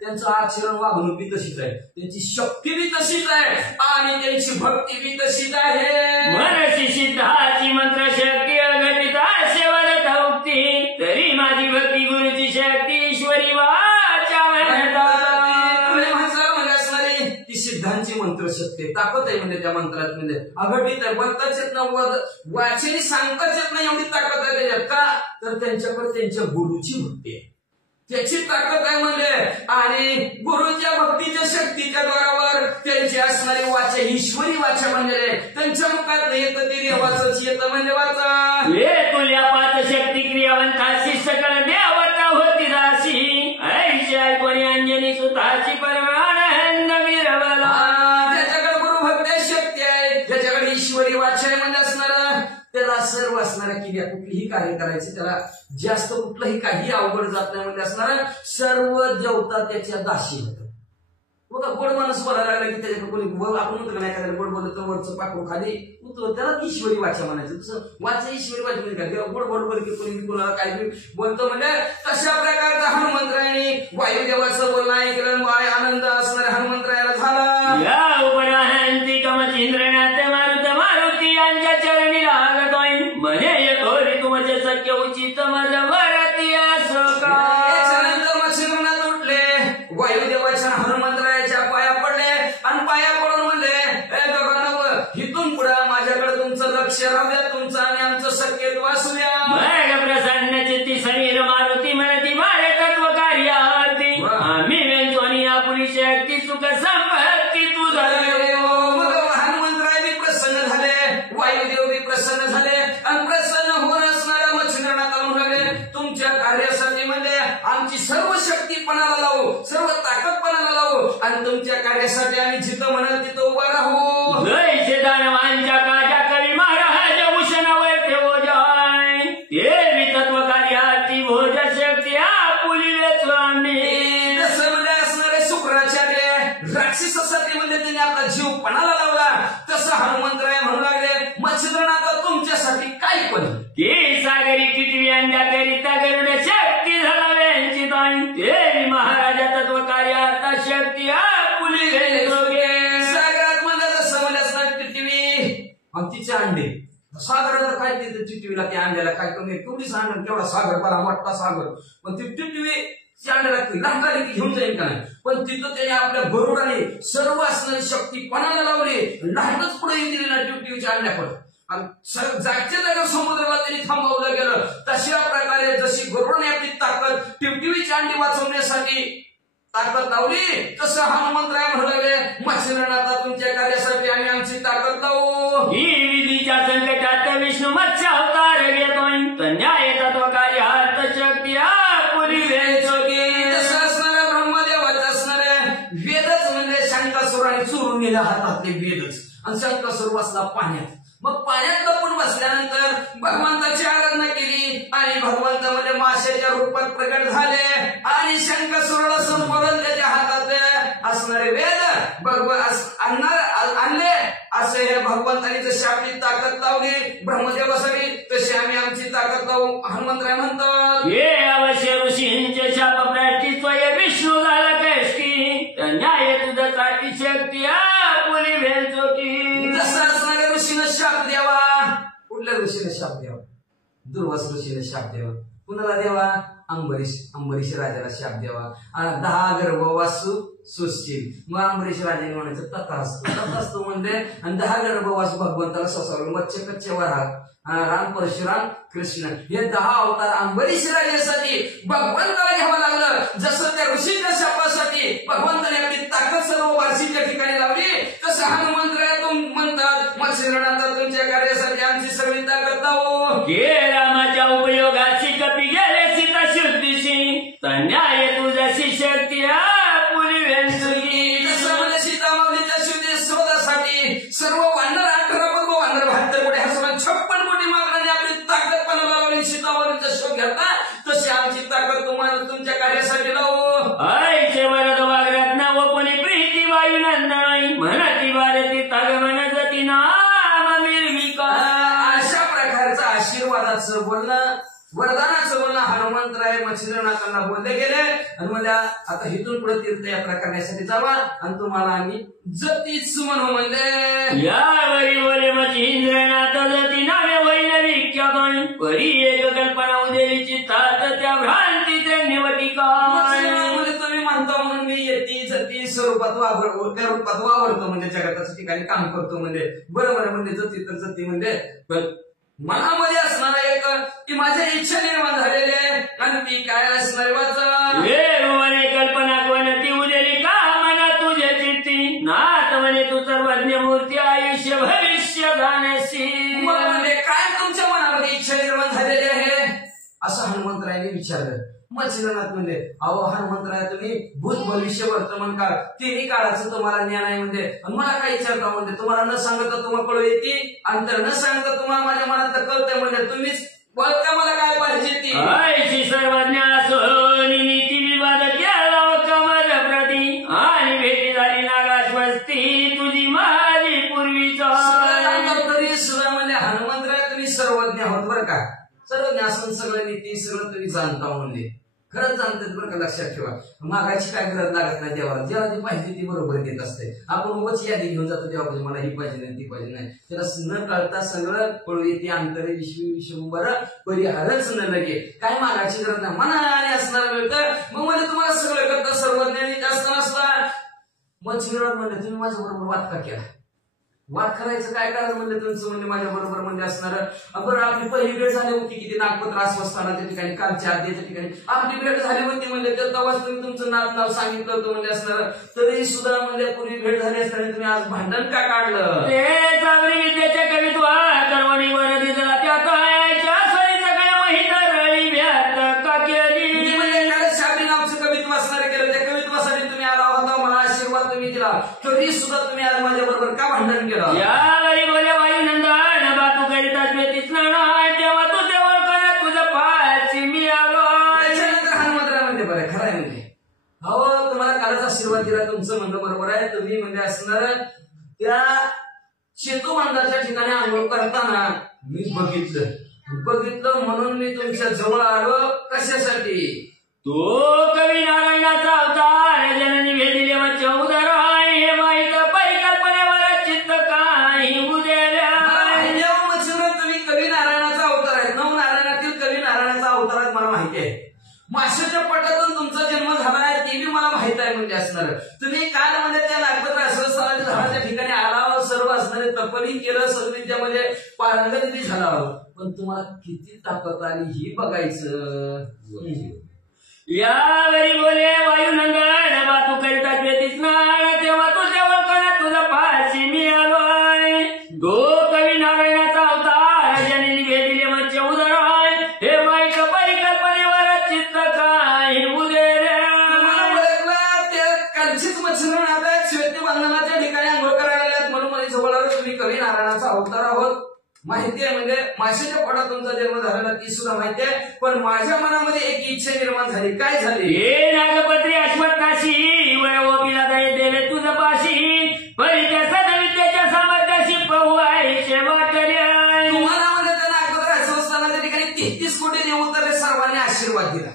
त्यांचं आचरण वागणूक बी तशीच आहे, त्यांची शक्ती बी तशीच आहे आणि त्यांची भक्ती बी तशीच आहे. मनसी सिद्धाची मंत्र शक्ती अघटिता सेवलता उक्ती तरी माझी भक्ती गुरुची शक्ती ईश्वरी वाचा म्हणजे असणारी ती सिद्धांची मंत्र शक्ती ताकद आहे म्हणजे त्या मंत्रात म्हणजे अघटित आहे, बोलताच येत नाही, वाचेली सांगताच येत नाही एवढी ताकद आहे त्याच्यात. का तर त्यांच्याकडे त्यांच्या गुरुची भक्ती आहे, त्याची ताकद आहे म्हणजे. आणि गुरुच्या भक्तीच्या शक्तीच्या द्वारावर त्यांची असणारी वाचा ईश्वरी वाचा म्हणजे त्यांच्या मुखात येतं ती देवाचंच येतं म्हणजे वाचा. तुल्या पाच शक्ती क्रियावंताशी सकळ देवता होती दासी ऐशी ऐकोनी अंजनी सुताची परमानंद मिरवला. ज्याच्याकडे गुरु भक्ती शक्ती आहे, ज्याच्याकडे ईश्वरी वाचा आहे म्हणजे असणार त्याला सर्व असणाऱ्या क्रिया कुठलीही कार्य करायचे त्याला जास्त कुठलंही काही अवघड जात नाही म्हणजे असणार सर्व देवता त्याच्या दाशी होतात. बघा गोड माणूस बोलायला लागला की त्याच्याकडे कोणी आपण म्हणतो नाही एखाद्याला गोड बोललं तर वरचं पाकू खाली उतरत त्याला ईश्वरी वाचा म्हणायचं. तसं वाचा ईश्वरी वाचा म्हणजे काय, गोड गोड बोल की कोणी कोणाला काही बोलतो म्हणजे तशा प्रकारचा हनुमंतरायाने वायुदेवाचं बोलणं ऐकलं वाय आनंद असणाऱ्या हनुमंतरायाला झाला. या उपराहंती कमचींद्रनाथ मारुत मारुती यांच्या चरणी लागतोय म्हणे येतोरी तुमचे सख्य उचित मज वरती असो का. याच्यानंतर मच्छिंद्रनाथ उठले, वायुदेवाच्या हनुमंतरायाच्या पाया पडले आणि पाया पडून म्हणले इथून पुढे माझ्याकडे तुमचं लक्ष राहू द्या, तुमचं आणि आमचं सख्यत्व असू द्या. प्रसन्न चित्ती समीर मारुती म्हणती मारे तत्व कार्यार्थी आम्ही वेंचो आणि आपुली शक्ती सुख संपत्ती तुझा. मग हनुमंतराय बी प्रसन्न झाले, वायुदेव बी प्रसन्न झाले आणि प्रसन्न होऊन असणाऱ्या मच्छिंद्रनाथाला म्हणाले तुमच्या कार्यासाठी म्हणजे आमची सर्व शक्ती पणाला लावू, सर्व ताकद पणाला लावू आणि तुमच्या कार्यासाठी आम्ही जिथं म्हणाल तिथं उभा राहू. जैसे दानवांच्या काजा कवी महाराज भूषणावर ठेवो जाय देवी तत्व कार्यार्थी भोज शक्ती आपुली वेचो आम्ही. जसं म्हणजे असणारे शुक्राचार्य राक्षसासाठी म्हणजे त्यांनी आपला जीव पणाला लावला तसं हनुमंतराय म्हणू लागले मच्छिंद्रनाथ तुमच्यासाठी काय पण की सागरी किटवी अंड्या करिता गरुड शक्ती झालाव्यांची ताई देवी महाराजा तत्व कार्यार्थ शक्ती आपुली वेचो सागरात म्हणजे जसं म्हणजे असणार टिटवी आणि तिचे अंडे सागराला काय तिथे टिटवीला त्या अंड्याला काय कमी केवढी सांग केवढा सागर बरा मोठा सागर पण ती टिटवी अंड्याला लहान घेऊन जाईल का नाही पण तिथं त्याने आपल्या गरुडाने सर्व असणारी शक्ती पणाला लावली लहानच पुढे दिली ना टिटवीच्या अंड्याकडे आणि जागच्या जागा समुद्राला त्यांनी थांबवलं गेलं. तशा प्रकारे जशी गरुडाने आपली ताकद टिटवीची अंडी वाचवण्यासाठी ताकद लावली तसं हनुमंतराय म्हणू लागले मच्छिंद्रनाथा तुमच्या कार्यासाठी आम्ही आमची ताकद लावू. ही विधीच्या संकटात विष्णू मत्स्य अवतार घेतोय न्याय तत्व कार्यार्थ शक्ती आपुली वेचो. तसं असणाऱ्या ब्रह्मदेवाचं असणाऱ्या वेदच म्हणजे शंकासुराने चोरून नेला हातातले वेदच आणि शंकासुर बसला पाण्यात. मग पाण्यात लपून बसल्यानंतर भगवंताची आराधना केली आणि भगवंत म्हणजे माशाच्या रूपात प्रकट झाले आणि शंकासुराला संपूर्ण त्याच्या हातात असणारे वेद आणले. असे हे भगवंतानी जशी आपली ताकद लावली ब्रह्मदेवासाठी तशी आम्ही आमची ताकद लावू. हनुमंतराय म्हणतात हे अवश्य ऋषींचे शापप्राष्टी स्वय विष्णू झाला कष्टी न्याय तुझ्यासाठी शक्ती आपुली वेचो की. जसं असणाऱ्या ऋषीनं शाप द्यावा, कुठल्या ऋषीने शाप द्यावा? दुर्वास ऋषीने शाप द्यावा. कुणाला देवा? अंबरीश राजाला शाप द्यावा. 10 गर्भवासू सुशील. मग अंबरीश राजाने म्हणायचं तथास्तु म्हणजे आणि 10 गर्भवासू भगवंताला ससावलं. मच्छे कच्चे वराह राम परशुराम कृष्ण हे 10 अवतार अंबरीश राजासाठी भगवंताला घ्यावं लागलं. जसं त्या ऋषीच्या शापासाठी भगवंताने आपली ताकद सर्व वारसीच्या ठिकाणी लावली तसं हनुमंतराय म्हणतात मच्छिंद्रनाथा तुमच्या कार्यासाठी आमची सगळी ताकद लावू. हे रामाच्या उपयोगाची कपी गेले सीता शुद्धीशी न्याय तुझ्याशी शक्ती आपुली वेचो की. जसं म्हणजे सीतामाऊलीच्या शुद्धी शोधासाठी सर्व वानर 18 पूर्व वानर 72 कोटी हसवून 56 कोटी मागणाने आपली ताकद पणाला लावली सीतामाऊलीचा शोध घेता तशी आमची ताकद तुम्हाला तुमच्या कार्यासाठी लावू. ऐचे वरद वागरत्न व कोणी प्रीती वायू नंदनाई म्हणती भारती तग म्हणती नाम निर्विका. अशा प्रकारचं आशीर्वादाचं बोलणं वरदानाचं बोलणं हनुमंतराय मच्छिंद्रनाथांना बोलले गेले आणि मला आता इथून पुढे तीर्थयात्रा करण्यासाठी जावा आणि तुम्हाला आम्ही जतीच म्हणू म्हणले. यावरी बोले मच्छिंद्रनाथ जती नावे वैनविक्यगण परी एक कल्पना उदेली चित्तात त्या भ्रांतीचे निवटिका. तुम्ही म्हणता म्हणून मी येती जती स्वरूपात वावरतो म्हणजे जगाच्या ठिकाणी काम करतो म्हणजे बरोबर म्हणजे जती तर जती म्हणजे मनामध्ये असणारा एक की माझ्या इच्छा निर्माण झालेली आहे आणि ती काय असणार वाचा कल्पना कोण ती उदेली का मना तुझ्या चित्ती नाथ म्हणे तू सर्वज्ञ मूर्ती आयुष्य भविष्य जाण्याशी. म्हणजे काय तुमच्या मनामध्ये इच्छा निर्माण झालेली आहे असं हनुमंतरायाने विचारलं. मच्छिंद्रनाथ म्हणजे अहो हनुमंतराय तुम्ही भूत भविष्य वर्तमान काळ तिन्ही काळाचं तुम्हाला ज्ञान आहे म्हणजे मला काय विचारता म्हणजे तुम्हाला न सांगता तुम्हाला कळू येते अंतर न सांगता तुम्हाला माझ्या मनात कळतंय म्हणजे तुम्हीच बघता मला काय पाहिजे ती सर्वज्ञ नीती विवाद केला कमल प्रती आणि भेटी झाली नागाश्वस्ती तुझी माझी पूर्वीचा. तरी सुद्धा म्हणजे हनुमंतराय तुम्ही सर्वज्ञ आहोत बरं का. सर्वज्ञ असून सगळं नीती सगळं तुम्ही जाणता म्हणजे खरंच जाणतात बरं का. लक्षात ठेवा मागायची काय गरज लागत नाही देवाला. जेव्हा ती पाहिजे ती बरोबर देत असते. आपण उगाच यादी घेऊन जातो तेव्हा पाहिजे मला ही पाहिजे नाही ती पाहिजे नाही त्याला न कळता सगळं कळू येते अंतरे विश्वंभर परिहारच न लगे काय मागायची गरज नाही मनाने असणारा मिळतं मग म्हणजे तुम्हाला सगळं करता सर्वज्ञानी जास्त नसता. मच्छिंद्रनाथ म्हणले तुम्ही माझ्या बरोबर वाद का केला वाद करायचं काय कारण म्हणलं तुमचं म्हणजे माझ्या बरोबर म्हणजे असणार बरं आपली पहिली भेट झाली होती की ती नागपत्र आश्वस्थानाच्या ठिकाणी कालच्या आधीच्या ठिकाणी आपली भेट झाली होती म्हणजे तेव्हाच तुम्ही तुमचं नाव सांगितलं होतं म्हणजे असणार तरी सुद्धा म्हणजे पूर्वी भेट झाली असताना तुम्ही आज भांडण का काढलं. ते सागरी विद्येच्या कवित्वा सर्वांनी वर दिला त्या काळाच्या सगळ्या माहिती रळी व्यात का केली म्हणजे शाबरी नामचं कवित्व असणार केलं त्या कवित्वासाठी तुम्ही आला होता मला आशीर्वाद तुम्ही दिला तरी सुद्धा तुम्ही आज माझ्या बरोबर का भांडण केलं. यावेळी बोले वायुनंदन बातू करीत असले स्नान तेव्हा तू जवळ करत तुझं पाची मी आलो. त्याच्यानंतर हनुमंतराय म्हणजे बरं खरं आहे म्हणजे हो तुम्हाला कालच आशीर्वाद दिला तुमचं म्हणणं बरोबर आहे. तुम्ही म्हणजे असणार त्या सेतुबंधाच्या ठिकाणी आंघोळ करताना मी बघितलं म्हणून मी तुमच्या जवळ आलो. कशासाठी तो कवी नारायणाचा अवतार जननी भेदिले मच्छ उदर हे माहित परिकल्पनेवर चित्त काही उद्याला. तुम्ही कवी नारायणाचा अवतार आहे. नव नारायणातील कवी नारायणाचा अवतार आहे मला माहिती आहे. माशाच्या पटातून तुमचा जन्म झाला आहे ते बी मला माहित आहे म्हणजे असणार तुम्ही काल म्हणजे त्या नागपत्र आश्रमस्थानाच्या झाडाच्या ठिकाणी आला सर्व असणारे तपनी केलं सद्विद्यामध्ये पारंगत बी झाला पण तुम्हाला किती ताकद आली ही बघायचं. यावेळी बोले वायुनंदन बातू करीतात स्नान तेव्हा तू जवळ करत तुझा पाशी मी आलोय. दो कवी नारायणाचा अवतार जननी भेदिले मच्छ उदर हे माहित परिकल्पनेवर चित्त काही उदेल्या. त्या कालचीच मच्छिंद्रनाथ आहेत श्वेतबंधनाच्या ठिकाणी आंघोळ करायला म्हणून माझ्या जवळ आलो. तुम्ही कवी नारायणाचा अवतार आहोत माहिती आहे म्हणजे माशाच्या पोटात तुमचा जन्म झालेला ती सुद्धा माहिती आहे पण माझ्या मनामध्ये एक इच्छा निर्माण झाली. काय झाली हे नागपत्री अश्वत्थाशी वरवोपीला दिले तुझं पाशी परीच्या सदविद्येच्या सामर्थ्याशी पहुवायचे वाटले. तुम्हाला म्हणजे त्या नागपत्र आश्रमस्थानाच्या ठिकाणी 33 कोटी देवतांनी सर्वांनी आशीर्वाद दिला.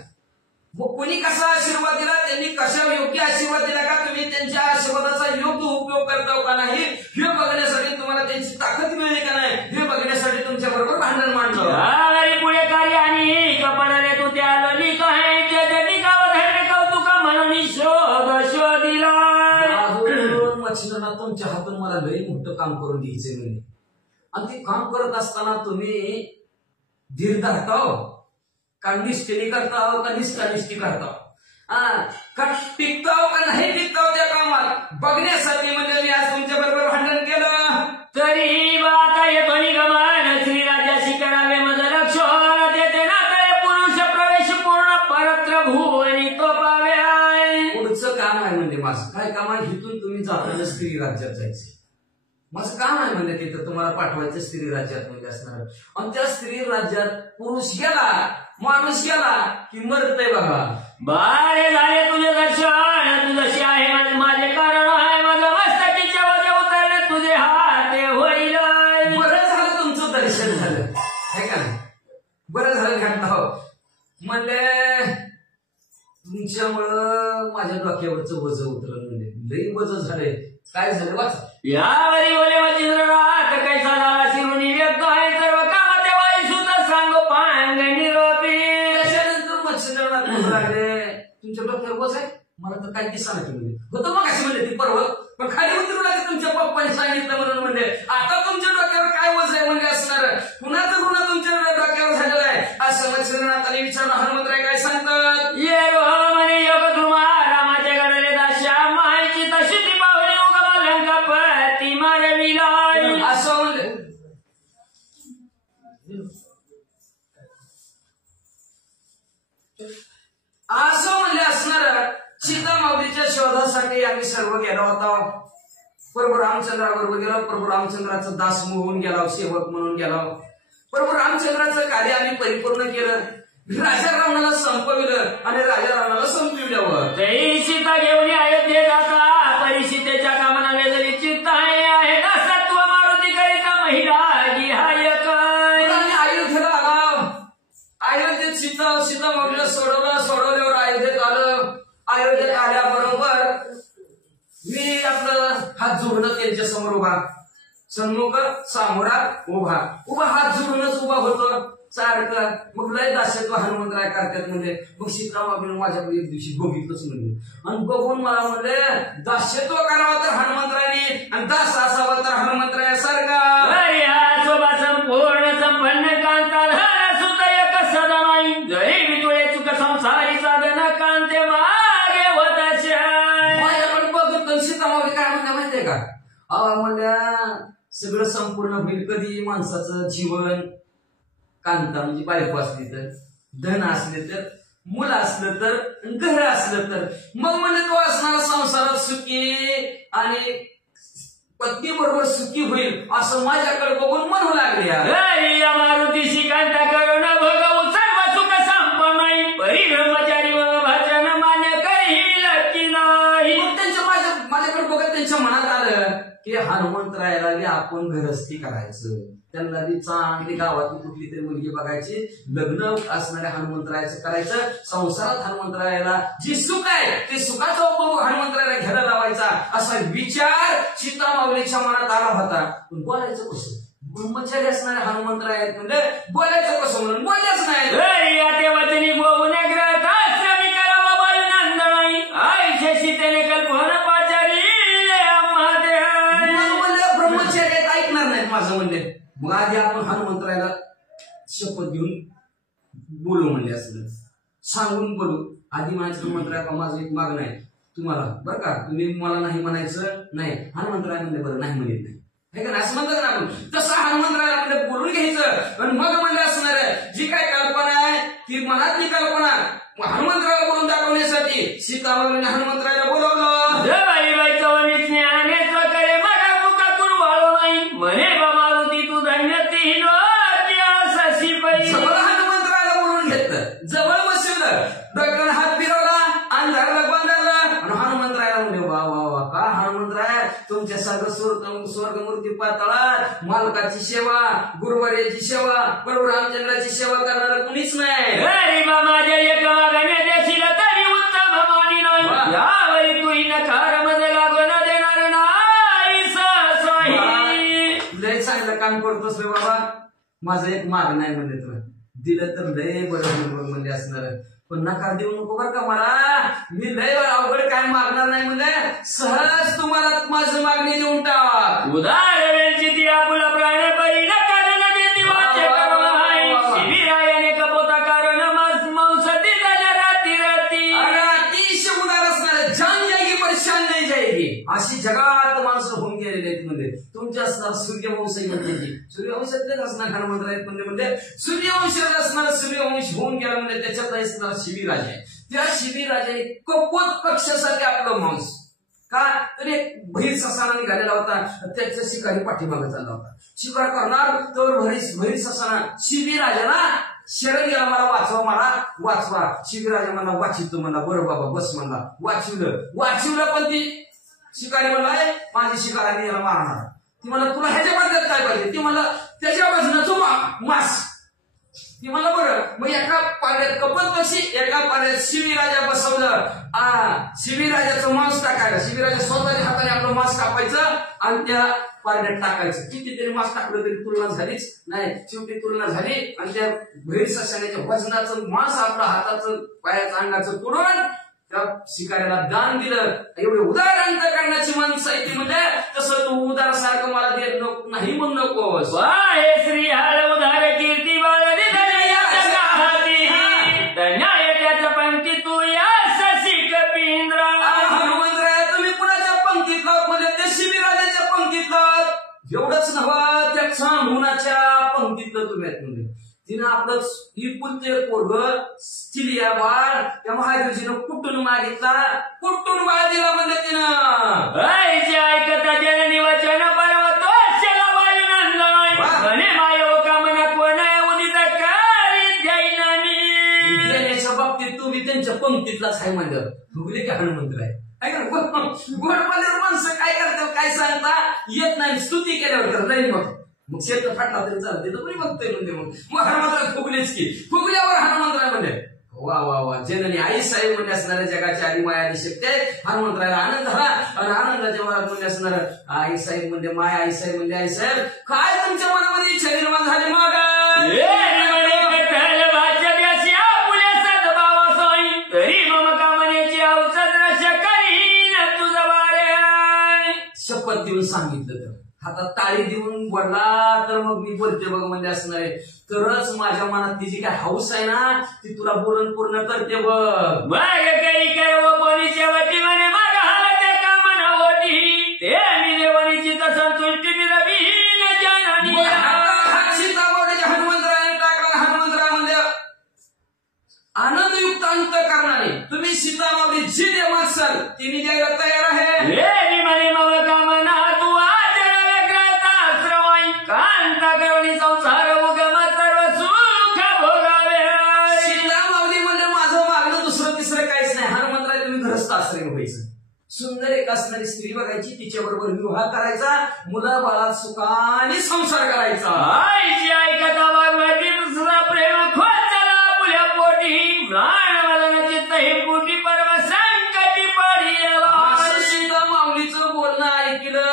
मग कोणी कसा आशीर्वाद दिला त्यांनी कशा योग्य आशीर्वाद दिला का तुम्ही त्यांच्या आशीर्वादाचा योग्य उपयोग करता का नाही हे बघण्यासाठी तुम्हाला त्यांची ताकद मिळली का नाही हे बघण्यासाठी तुमच्या बरोबर भांडण मांडलं. पुढे कार्य आणि कपडले तू त्या ललित आहे कौतुका म्हणून शोधिला. मच्छिंद्रनाथ तुमच्या हातून मला लई मोठं काम करून घ्यायचंय म्हणे आणि ते काम करत असताना तुम्ही धीर धरता का निष्ठेने करता का निष्ठानिष्ठी करता का टिकताव का नाही टिकताव त्या कामात बघण्यासाठी म्हणजे मी आज तुमच्या बरोबर भांडण केलं तरी बाता येतो गमान श्रीराजाशी करावे मज लक्षण देते ना पुरुष प्रवेश पूर्ण परत्र भुवनी तो पावे. पुढचं काम आहे म्हणजे माझं काय काम आहे इथून तुम्ही जाताना स्त्री राज्यात जायचं माझं काम आहे म्हणजे तिथं तुम्हाला पाठवायचं स्त्री राज्यात म्हणजे असणार आणि त्या स्त्री राज्यात पुरुष गेला माणूस गेला की मरतय बघा. बारे झाले तुझे दर्शन तू जशी आहे माझे कारण आहे माझं मस्तकीच्या वजा उतरले तुझे हात होईल. बरं झालं तुमचं दर्शन झालं आहे का नाही बरं झालं घटना हो म्हणले तुमच्यामुळं माझ्या डोक्यावरचं वज उतरलं, म्हणजे लई वज झालंय. काय झालं वाच. यावरी बोले वचिंद्रनाथ कैसा झाला शिरुनी व्यक्त आहे सर्व काम तेव्हा सुत सांगो पांग निरोपी. त्याच्यानंतर मच्छिंद्रनाथ म्हणू लागले तुमच्या डोक्यावर वज आहे, मला तर काही दिसा नाही म्हणजे होतं मग अशी म्हणजे ती पर्वत, पण खाली उतरू लागले तुमच्या पप्पाने सांगितलं म्हणून. म्हणजे आता तुमच्या डोक्यावर काय वज आहे म्हणजे असणार, कुणाचं गुन्हा तुमच्या डोक्यावर झालेला आहे असं मच्छिंद्रनाथाने विचारलं. हनुमंतराय काय सांगतात. ये रोह म्हणे योग तुम्हा रामाच्या गडले दाशा माहिती तशी ती पाहुणी उगमा लंका पती मारविला. असं म्हणले. असं म्हणले असणार. सीता माऊलीच्या शोधासाठी आम्ही सर्व गेलो होता. प्रभू रामचंद्राबरोबर गेलो. प्रभू रामचंद्राचा दास होऊन गेला, सेवक म्हणून गेला. प्रभू रामचंद्राचं कार्य आम्ही परिपूर्ण केलं. राजा रावणाला संपविलं आणि राजा रावणाला संपविल्यावर तरी सीता घेऊन अयोध्ये जाता परिसीतेच्या कामना वेदली चित्त आहे सत्व मारुती करिता महिला गिहायक. आम्ही अयोध्येला आला. अयोध्येत सीता माऊलीला सोडवल्यावर अयोध्येत आलं. अयोध्येत आल्याबरोबर मी आपलं हात जोडणं त्यांच्या समोर उभा, सन्मुख सामोरा उभा हात जोडूनच उभा होतो सारखं. मग लय दास्यत्व हनुमंतराय करतात म्हणजे. मग सीतामाऊलीने माझ्याकडे एक दिवशी बघितलंच म्हणजे, आणि बघून मला म्हणले दास्यत्व करावं तर हनुमंतरायने आणि दास असावा तर हनुमंतरायासारखा. संपूर्ण संपन्न कांता सुत एक सदा नाही जरी वितुळे चुक संसारी साधन कांते मागे होत. माझ्याकडे बघत सीतामाऊली काय म्हणल्या माहितीये का, म्हणल्या सगळं संपूर्ण होईल कधी माणसाचं जीवन. कांता म्हणजे बायको असली तर, धन असले तर, मुलं असलं तर, घर असलं तर, मग म्हणजे तो असणारा संसारात सुखी आणि पत्नी बरोबर सुखी होईल असं माझ्याकडे बघून म्हणू लागले. मारुतीशी कांता करून भोगवू सर्व सुख संपन्न नाही परी ब्रह्मचारी भजन मान्य काही लकी नाही. माझ्याकडे बघत त्यांच्या मनात आलं की हनुमंतरायाला आपण घरस्थी करायचं, त्यांना ती चांगली गावातली कुठली तरी मुलगी बघायची, लग्न असणाऱ्या हनुमंतरायाचं करायचं, संसारात हनुमंतरायाला जी सुख आहे ते सुखाचा उपभोग हनुमंतरायाला घ्यायला लावायचा असा विचार सीता माऊलीच्या मनात आला होता. पण बोलायचं कसं, ब्रह्मचारी असणाऱ्या हनुमंतराय म्हणजे बोलायचं कसं म्हणून बोलल्याच नाही. ब्रह्मचारी ऐकणार नाहीत माझं म्हणले. मग आधी आपण हनुमंतरायाला शपथ घेऊन बोलू म्हणले, असं सांगून बोलू. आधी म्हणायचं हनुमंतराय माझं एक मागणं आहे तुम्हाला, बरं का, तुम्ही मला नाही म्हणायचं नाही. हनुमंतराय म्हणले बरं नाही म्हणत नाही, हे का असं म्हणतात ना आपण, तसं हनुमंतरायाला म्हणजे बोलून घ्यायचं. आणि मग म्हणलं असणार जी काय कल्पना आहे ती मनातली कल्पना हनुमंतरायाला बोलून दाखवण्यासाठी सीतामाऊलीने हनुमंतरायाला बोलवलं. सगळं हनुमंतरायाला बोलून घेतलं, जवळ बसवलं, डोक्याला हात फिरवला, अंधाराला बांधलं आणि हनुमंतरायाला म्हणले वा वा वा का हनुमंतराय तुमच्या सगळं स्वर्गमूर्ती पातळात मालकाची सेवा, गुरुवर्याची सेवा, प्रभू रामचंद्राची सेवा करणारा कुणीच नाही. लय चांगलं काम करतोस रे बाबा, माझं एक मागणं आहे म्हणजे तुला दिलं तर लय बरं म्हणजे असणार, पण नकार देऊ नको बरं का मला. मी लय अवघड काय मागणार नाही म्हणजे सहज तुम्हाला माझं मागणी देऊन टाक. उदार वेळची ती आपुला प्राण परी नकार न देती वाच्य करवाई शिबिरायाने कपोता कारण मौसती राती राती. अतिशय उदार असणार, जान जाएगी पर शान नाही जाएगी अशी जगात माणसं होऊन गेलेले आहेत. म्हणजे तुमच्या असणार सूर्यवंशी म्हणते की सूर्यवंशातलेच असणार हनुमंतराय म्हणजे सूर्यवंशात असणार सूर्यवंश होऊन गेला म्हणजे त्याच्यात असणार शिबिराज आहे. त्या शिबिराजाने कपोत पक्षासाठी आपलं मांस का तर एक बहिर ससाना निघालेला होता, त्याच्या शिकारी पाठीमागे चालला होता. शिकार करणार तर भरीर ससाना शिबिराजाला शरण गेला, मला वाचवा. शिबिराजा मला वाचितो म्हणला, बरं बाबा बस म्हणला, वाचवलं पण ती शिकारी म्हणलाय माझी शिकाराने याला मारणार. ती मला तुला ह्याच्या बद्दल काय पाहिजे, ती मला त्याच्या बाजूला तू मास ती मला बरं मग एका पाण्यात कपल पक्षी एका पाण्यात शिवीराजा बसवलं. शिवीराजाचं मांस टाकायला शिवीराजा स्वतःच्या हाताने आपलं मांस कापायचं आणि त्या पाण्यात टाकायचं. किती तरी मांस टाकलं तरी तुलना झालीच नाही. शेवटी तुलना झाली आणि त्या भैरसशाण्याच्या वजनाचं मांस आपलं हाताचं पायाचं अंगाचं तोडून त्या शिकाऱ्याला दान दिलं. एवढे उदार अंतकरणाची माणसं आहे ती म्हणजे तसं तू उदार सारखं मला देत नाही म्हणू नकोस. हे श्री हर उदार कीर्ती बाळ त्याच्या पंक्ती तू या शशी कपिंद्र. हनुमंतराय तुम्ही कुणाच्या पंक्तीत म्हणजे त्या शिवीराजाच्या पंक्तीत एवढंच नव्हा त्या चांगुणाच्या पंक्तीतलं तुम्ही म्हणजे तिनं आपलं इकुलते पोरग चिलिया बाळ त्या महादेवजीनं कुठून मागितला कुठून बाळ दिला म्हणजे तिनं ऐकता जननी वचन पर्वतोशला वायुनंदन म्हणे मायो कामना कोण उदित कार्य द्यायना मी. देण्याच्या बाबतीत तुम्ही त्यांच्या पंक्तीतलाच आहे म्हणजे भुगले की हनुमंतराय गोडपाल्यावर माणसं काय करतात काय सांगता येत नाही. स्तुती केल्यावर तर नाही मग शेत फाटला तरी चालते तर मी बघतोय म्हणजे मग हनुमंतराय फुगलेच की फुगल्यावर हनुमंतराय म्हणजे वा वा वा जननी आई साहेब म्हणजे असणाऱ्या जगाच्या आधी माया आधी शक्ती आहे. हनुमंतरायला आनंद झाला आणि आनंदाच्या मनात म्हणजे असणार आई साहेब म्हणजे माया आई साहेब म्हणजे आई साहेब काय तुमच्या मनामध्ये इच्छा निर्माण झाली मग शपथ देऊन सांगितलं तर हातात टाळी देऊन बोलला तर मग मी बोलते बघ म्हणजे असणार आहे. तरच माझ्या मनात ती जी काय हौस आहे ना ती तुला बोलून पूर्ण करते बघ. हनुमंतराने टाकला. हनुमंतराय म्हणजे आनंदयुक्त अंत करणारे तुम्ही सीतामावली जी देव असाल ती मी द्यायला तयार आहे. संसार उगम सर्व सुख भोगावे. सीतामावली म्हणजे माझं मागणं दुसरं तिसरं काहीच नाही. हनुमंतराय तुम्ही घरस्थ आश्रय व्हायचं. सुंदर एक असणारी स्त्री बघायची तिच्याबरोबर विवाह करायचा मुलं बाळात सुखाने संसार करायचा. आईची ऐकता वागवायची दुसरा प्रेम खोचला पुल्या पोटी प्राणवलनाची तही पोटी परम संकटी पडी. सीतामावलीचं बोलणं ऐकलं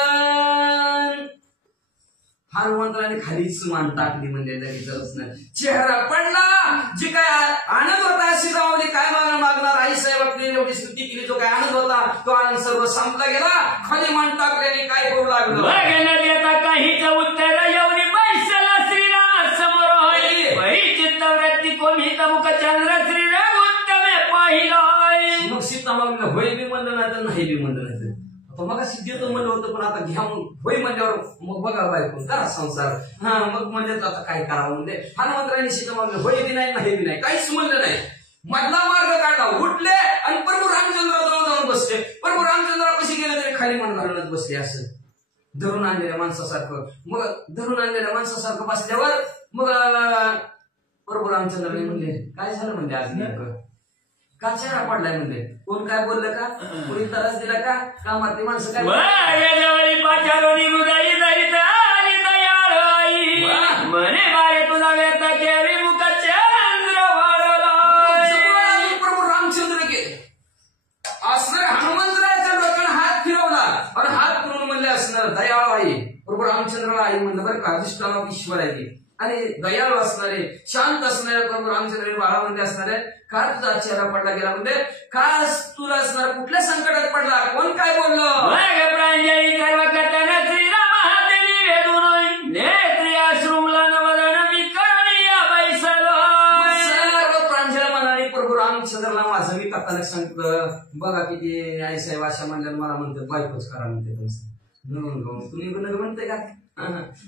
हनुमंतराने खालीच मान टाकली म्हणजे लगेच नाही. चेहरा पडला जी काय आनंद होता सीतामावली काय मागणार आई साहेब आपली एवढी स्तुती केली जो काय आनंद होता तो आनंद सर्व संपला गेला. खाली मान टाकल्याने काय करू लागलं देता काहीच उत्तर एवढी पैशाला श्रीरामासमोर होई चित्तवृत्ती कोमित मुखचंद्र श्रीराम उत्तमे पाहिला. मग सीतामावलीला होय बी म्हणलं नाही तर नाही बी म्हणलं नाही. मग देतो म्हणलं होतं पण आता घ्या मग होय म्हणल्यावर मग बघा बायकून करा संसार. मग म्हणजे आता काय करावं म्हणजे हनुमंतरायने सीतामावली होय बी नाही नाही बी नाही काहीच म्हणलं नाही. मधला मार्ग काढला उठले आणि प्रभू रामचंद्राजवळ जाऊन बसले. प्रभू रामचंद्रा कशी गेले तरी खाली मान घालूनच बसले असं धरून आणलेल्या माणसासारखं. मग धरून आणलेल्या माणसासारखं बसल्यावर मग प्रभू रामचंद्राने म्हणले काय झालं म्हणजे आज नेमकं का चेहरा पडलाय म्हणजे कोण काय बोललं का कोणी त्रास दिला का कामातली माणसं काय म्हणे बाळे तुझा व्यर्थ केली मुखचंद्र प्रभू रामचंद्र गेले असणारे हनुमंतरायाच्या डोक्याने हात फिरवला आणि हात फिरवून म्हणले असणार दयाळू आई. प्रभू रामचंद्राला आई म्हणलं बरं का अधिष्ठान ईश्वर आहे ती आणि दयाळू असणारे शांत असणारे प्रभू रामचंद्र बाळामध्ये असणारे का तुझा चेहरा पडला गेला म्हणजे का तुला असणार कुठल्या संकटात पडला कोण काय बोललं प्रांजली सर्व कथन श्रीराम हाते निवेदून नेत्री अश्रुमला नवदन मी करणीय बैसलो. सर्व प्रांजल मनाने प्रभू रामचंद्रला माझं मी कथानक सांगितलं. बघा किती आई साहेब अशा म्हणल्या मला म्हणतात बायकोच करा म्हणते तुम्ही म्हणते का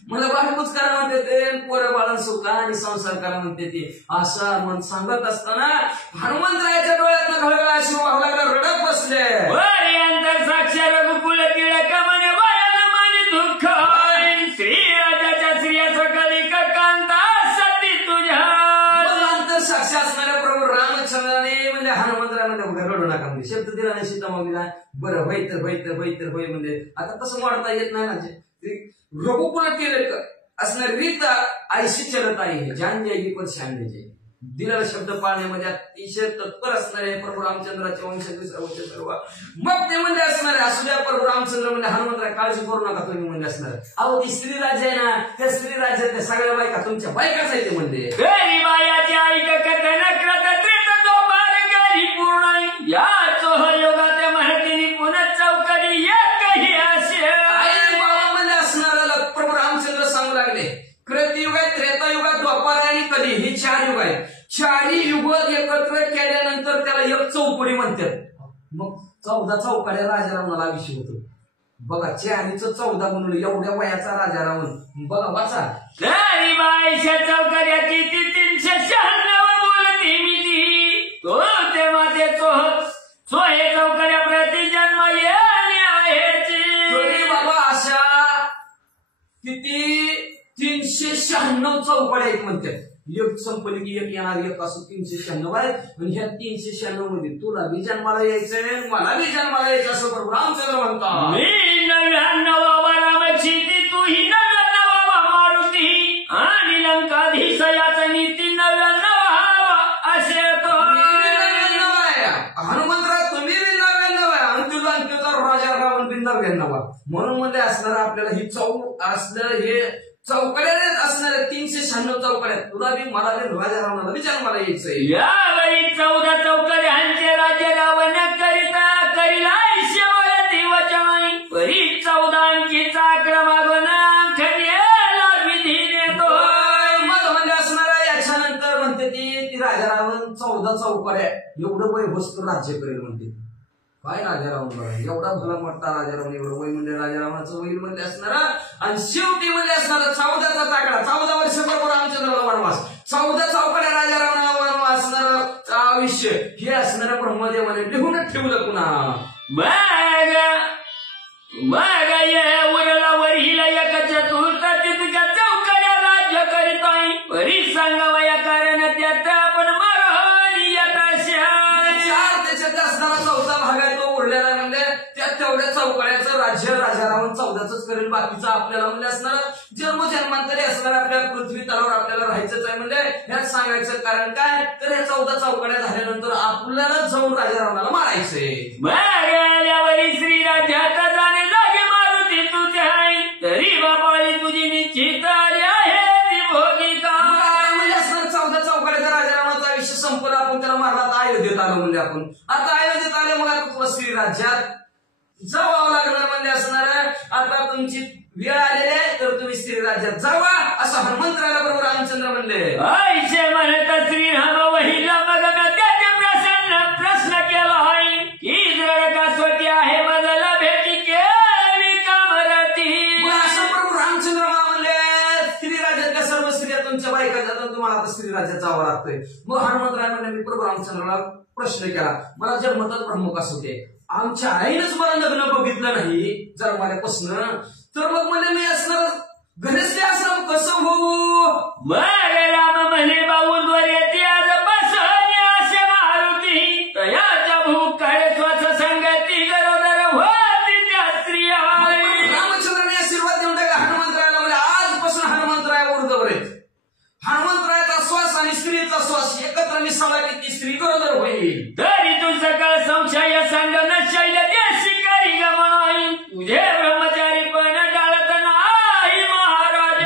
मला बायकोच करा म्हणते ते पोरं बाळा सुखा आणि संसार करा म्हणते ती असं मन सांगत असताना हनुमंतरायाच्या डोळ्यात घळगळा अश्रू वाहू लागला रडत बसले. अंतर साक्षर रघुकुल टिळक मन बळन मन दुःख श्रीराजाच्या श्रिया सकली कांता सती तुझ्या अंतर साक्षी असणाऱ्या प्रभू रामचंद्राने म्हणजे हनुमंतराय म्हणजे रडू नका म्हणजे शब्द दिला नाही सीतामावलीला. बरं होय तर होय तर होय तर होय म्हणजे आता तसं वाढता येत नाही ना रघुकुल केलं असणारी रीत आयशी चलत आहे जान जाएगी पर शान दे दिलेला शब्द पाळण्यामध्ये अतिशय तत्पर असणारे प्रभू रामचंद्राचे वंशाचे सर्वचे सर्व मग ते म्हणजे असणारे असू द्या प्रभू रामचंद्र म्हणजे हनुमंतराय काळजी करू नका तुम्ही म्हणजे असणार अहो ती स्त्री राज्य आहे ना त्या स्त्री राज्यातल्या सगळ्या बायका तुमच्या बायकाच आहे ते म्हणजे प्रभू रामचंद्र सांगू लागले कृतयुगात त्रेतायुगात द्वापार आणि कधी हे 4 युग आहेत 4 युग एकत्र केल्यानंतर त्याला एक चौकडी म्हणतात मग 14 चौकड्या राजारावणाला आयुष्य होतो बघा 4चं 14 म्हणून एवढ्या वयाचा राजारावण बघा वाचा चौकड्या किती 396 बोलते मी ती तो तेव्हा ते सोहे चौकड्या प्रति जन्म बाबा अशा किती 396 चौकड्या आहेत म्हणतात एक संपली की एक येणार एक असं 396 आहे आणि ह्या 396 मध्ये तुला बी जन्माला यायचंय मला बी जन्माला यायचं असं प्रभू रामचंद्र म्हणतात मी 99 रामाची तू ही 99 मारुती आणि लंकाधीश याचा नीती 99 असे तो हनुमंतराव तुम्ही बी 99 आहे आणि तुला राजा रावण बी 99 म्हणून मध्ये असणार आपल्याला ही असणार हे चौकड्या असणाऱ्या 396 चौकड्या तुला बी मला बी राजा रावणाला बी जन्माला यायचंय यावेळी 14 चौकड्यांचे राज्य रावण करिता करीला शिवयती वचन परी 14 चाक्र मागून खड्याला विधी देतो मग म्हणजे असणारा याच्यानंतर म्हणते ती राजा रावण 14 चौकड्या एवढं वय वस्तू राज्य करेल म्हणते काय राजारावण बघा एवढा भला मोठा राजारावण एवढं वय म्हणजे राजारावणाचं वय म्हणजे असणारा आणि शेवटी म्हणजे असणारा 14चा ताकडा 14 वर्ष प्रभू रामचंद्राला वनवास 14 चौकड्या राजारावणाला वनवास असणारं आयुष्य हे असणाऱ्या ब्रह्मदेवाने लिहूनच ठेवलं पुन्हा उरला वरीला एक चतुर्थाची तुझ्या चौकड्या राज्य करीत परी सांगावा या कारण त्यात आपण चौथा भाग आहे तो उरलेला म्हणजे त्या तेवढ्या चौकड्याचं राज्य राजा रावण 14च करेल बाकीचं आपल्याला म्हणजे असणार जन्मजन्मांतरी असणार आपल्या पृथ्वी तलावर आपल्याला राहायचंच आहे म्हणजे ह्यात सांगायचं कारण काय तर हे 14 चौकड्या झाल्यानंतर आपल्याला जाऊन राजा रावणाला मारायचंय मारल्यावरी श्री राज्यात जाणे लागे मारुती तुझे तरी बापाळी तुझी निश्चित आहे ती भोगिका म्हणजे असणार 14 चौकड्याचा राजा रावणाचा आयुष्य संपलं आपण त्याला मारला आता अयोध्येत आलो म्हणजे आपण आता अयोध्येत आले मग आता तुला श्री राज्यात जावं लागणार म्हणजे असणार आता तुमची वेळ आलेली आहे तर तुम्ही श्री राज्यात जावा असं हनुमंतराला बरोबर रामचंद्र म्हणले ऐसे म्हणत श्रीराम वहिला मग त्याचे प्रश्न केला आहे की जर कसोटी आहे मनाला भेटी केली का मराठी असं प्रभू रामचंद्र म्हणले श्री राज्यातल्या सर्व स्त्रिया तुमच्या बायका जातात तुम्हाला आता श्री राज्यात जावं लागतंय मग हनुमंतराय म्हणले मी प्रभू रामचंद्राला प्रश्न केला मला जन्मतच ब्रह्म कसोटी आमच्या आईनच मला लग्न बघितलं नाही जन्माल्यापासून तर मग म्हणजे मी असणार घरचे असणार कसं होऊ राम म्हणे बाऊंवर येते आज बसणे असे मारुती तयाच्या भूक स्वच्छ संगती गरोदर होती त्या स्त्रिया रामचंद्राने आशीर्वाद देऊन टाकला हनुमंतरायला म्हणजे आजपासून हनुमंतराय उर्धवर आहेत हनुमंतरायाचा श्वास आणि स्त्रीचा श्वास एकत्र मिसळला की ती स्त्री गरोदर होईल तरी तू सकाळ संशय सांगण शैल शिकारी गमन तुझे ब्रह्मचारी पण टाळत नाही महाराज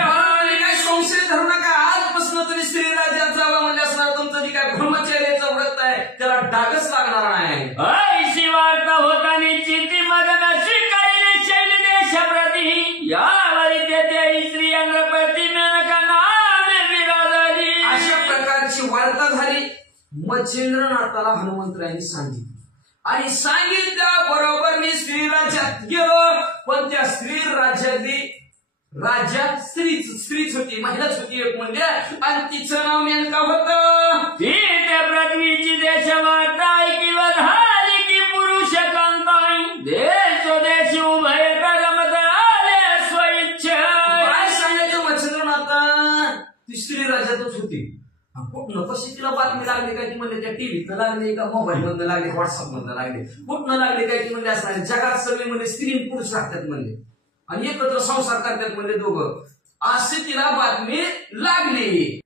काय संशय धरू नका आजपासून तुम्ही स्त्री राज्यात जावा म्हणजे असणार तुमचं जे काय ब्रह्मचर्याचं व्रत आहे त्याला डागच लागणार नाही ऐशी वार्ता होतानी चिती मदन शिकारी शैल देशप्रती यावरी तेथे स्त्रियांग प्रति मेनका नामे विराजली अशा प्रकारची वार्ता झाली मच्छिंद्रनाथाला हनुमंतरायांनी सांगितलं आणि सांगितल्या बरोबर मी स्त्री राज्यात गेलो पण त्या स्त्री राज्यातली राज्यात स्त्रीच होती महिलाच होती एक म्हणजे आणि तिचं नाव मेनका होतं ती त्या पृथ्वीची देशवार्ता किंवा झाली की पुरुष कांताई देश देश उभय रमत आले स्वइच्छ काय सांगायचं मच्छिंद्रनाथा ती स्त्री राज्यातच होती कुठनं कशी तिला बातमी लागली काय ती म्हणजे त्या टीव्हीत लागली का मोबाईल मधनं लागली व्हॉट्सअप मधनं लागली कुठनं लागली काय ती म्हणजे असणार जगात सगळे म्हणजे स्त्री पुरुष राहतात म्हणजे आणि एकत्र संसार करतात म्हणजे दोघं अशी तिला बातमी लागली.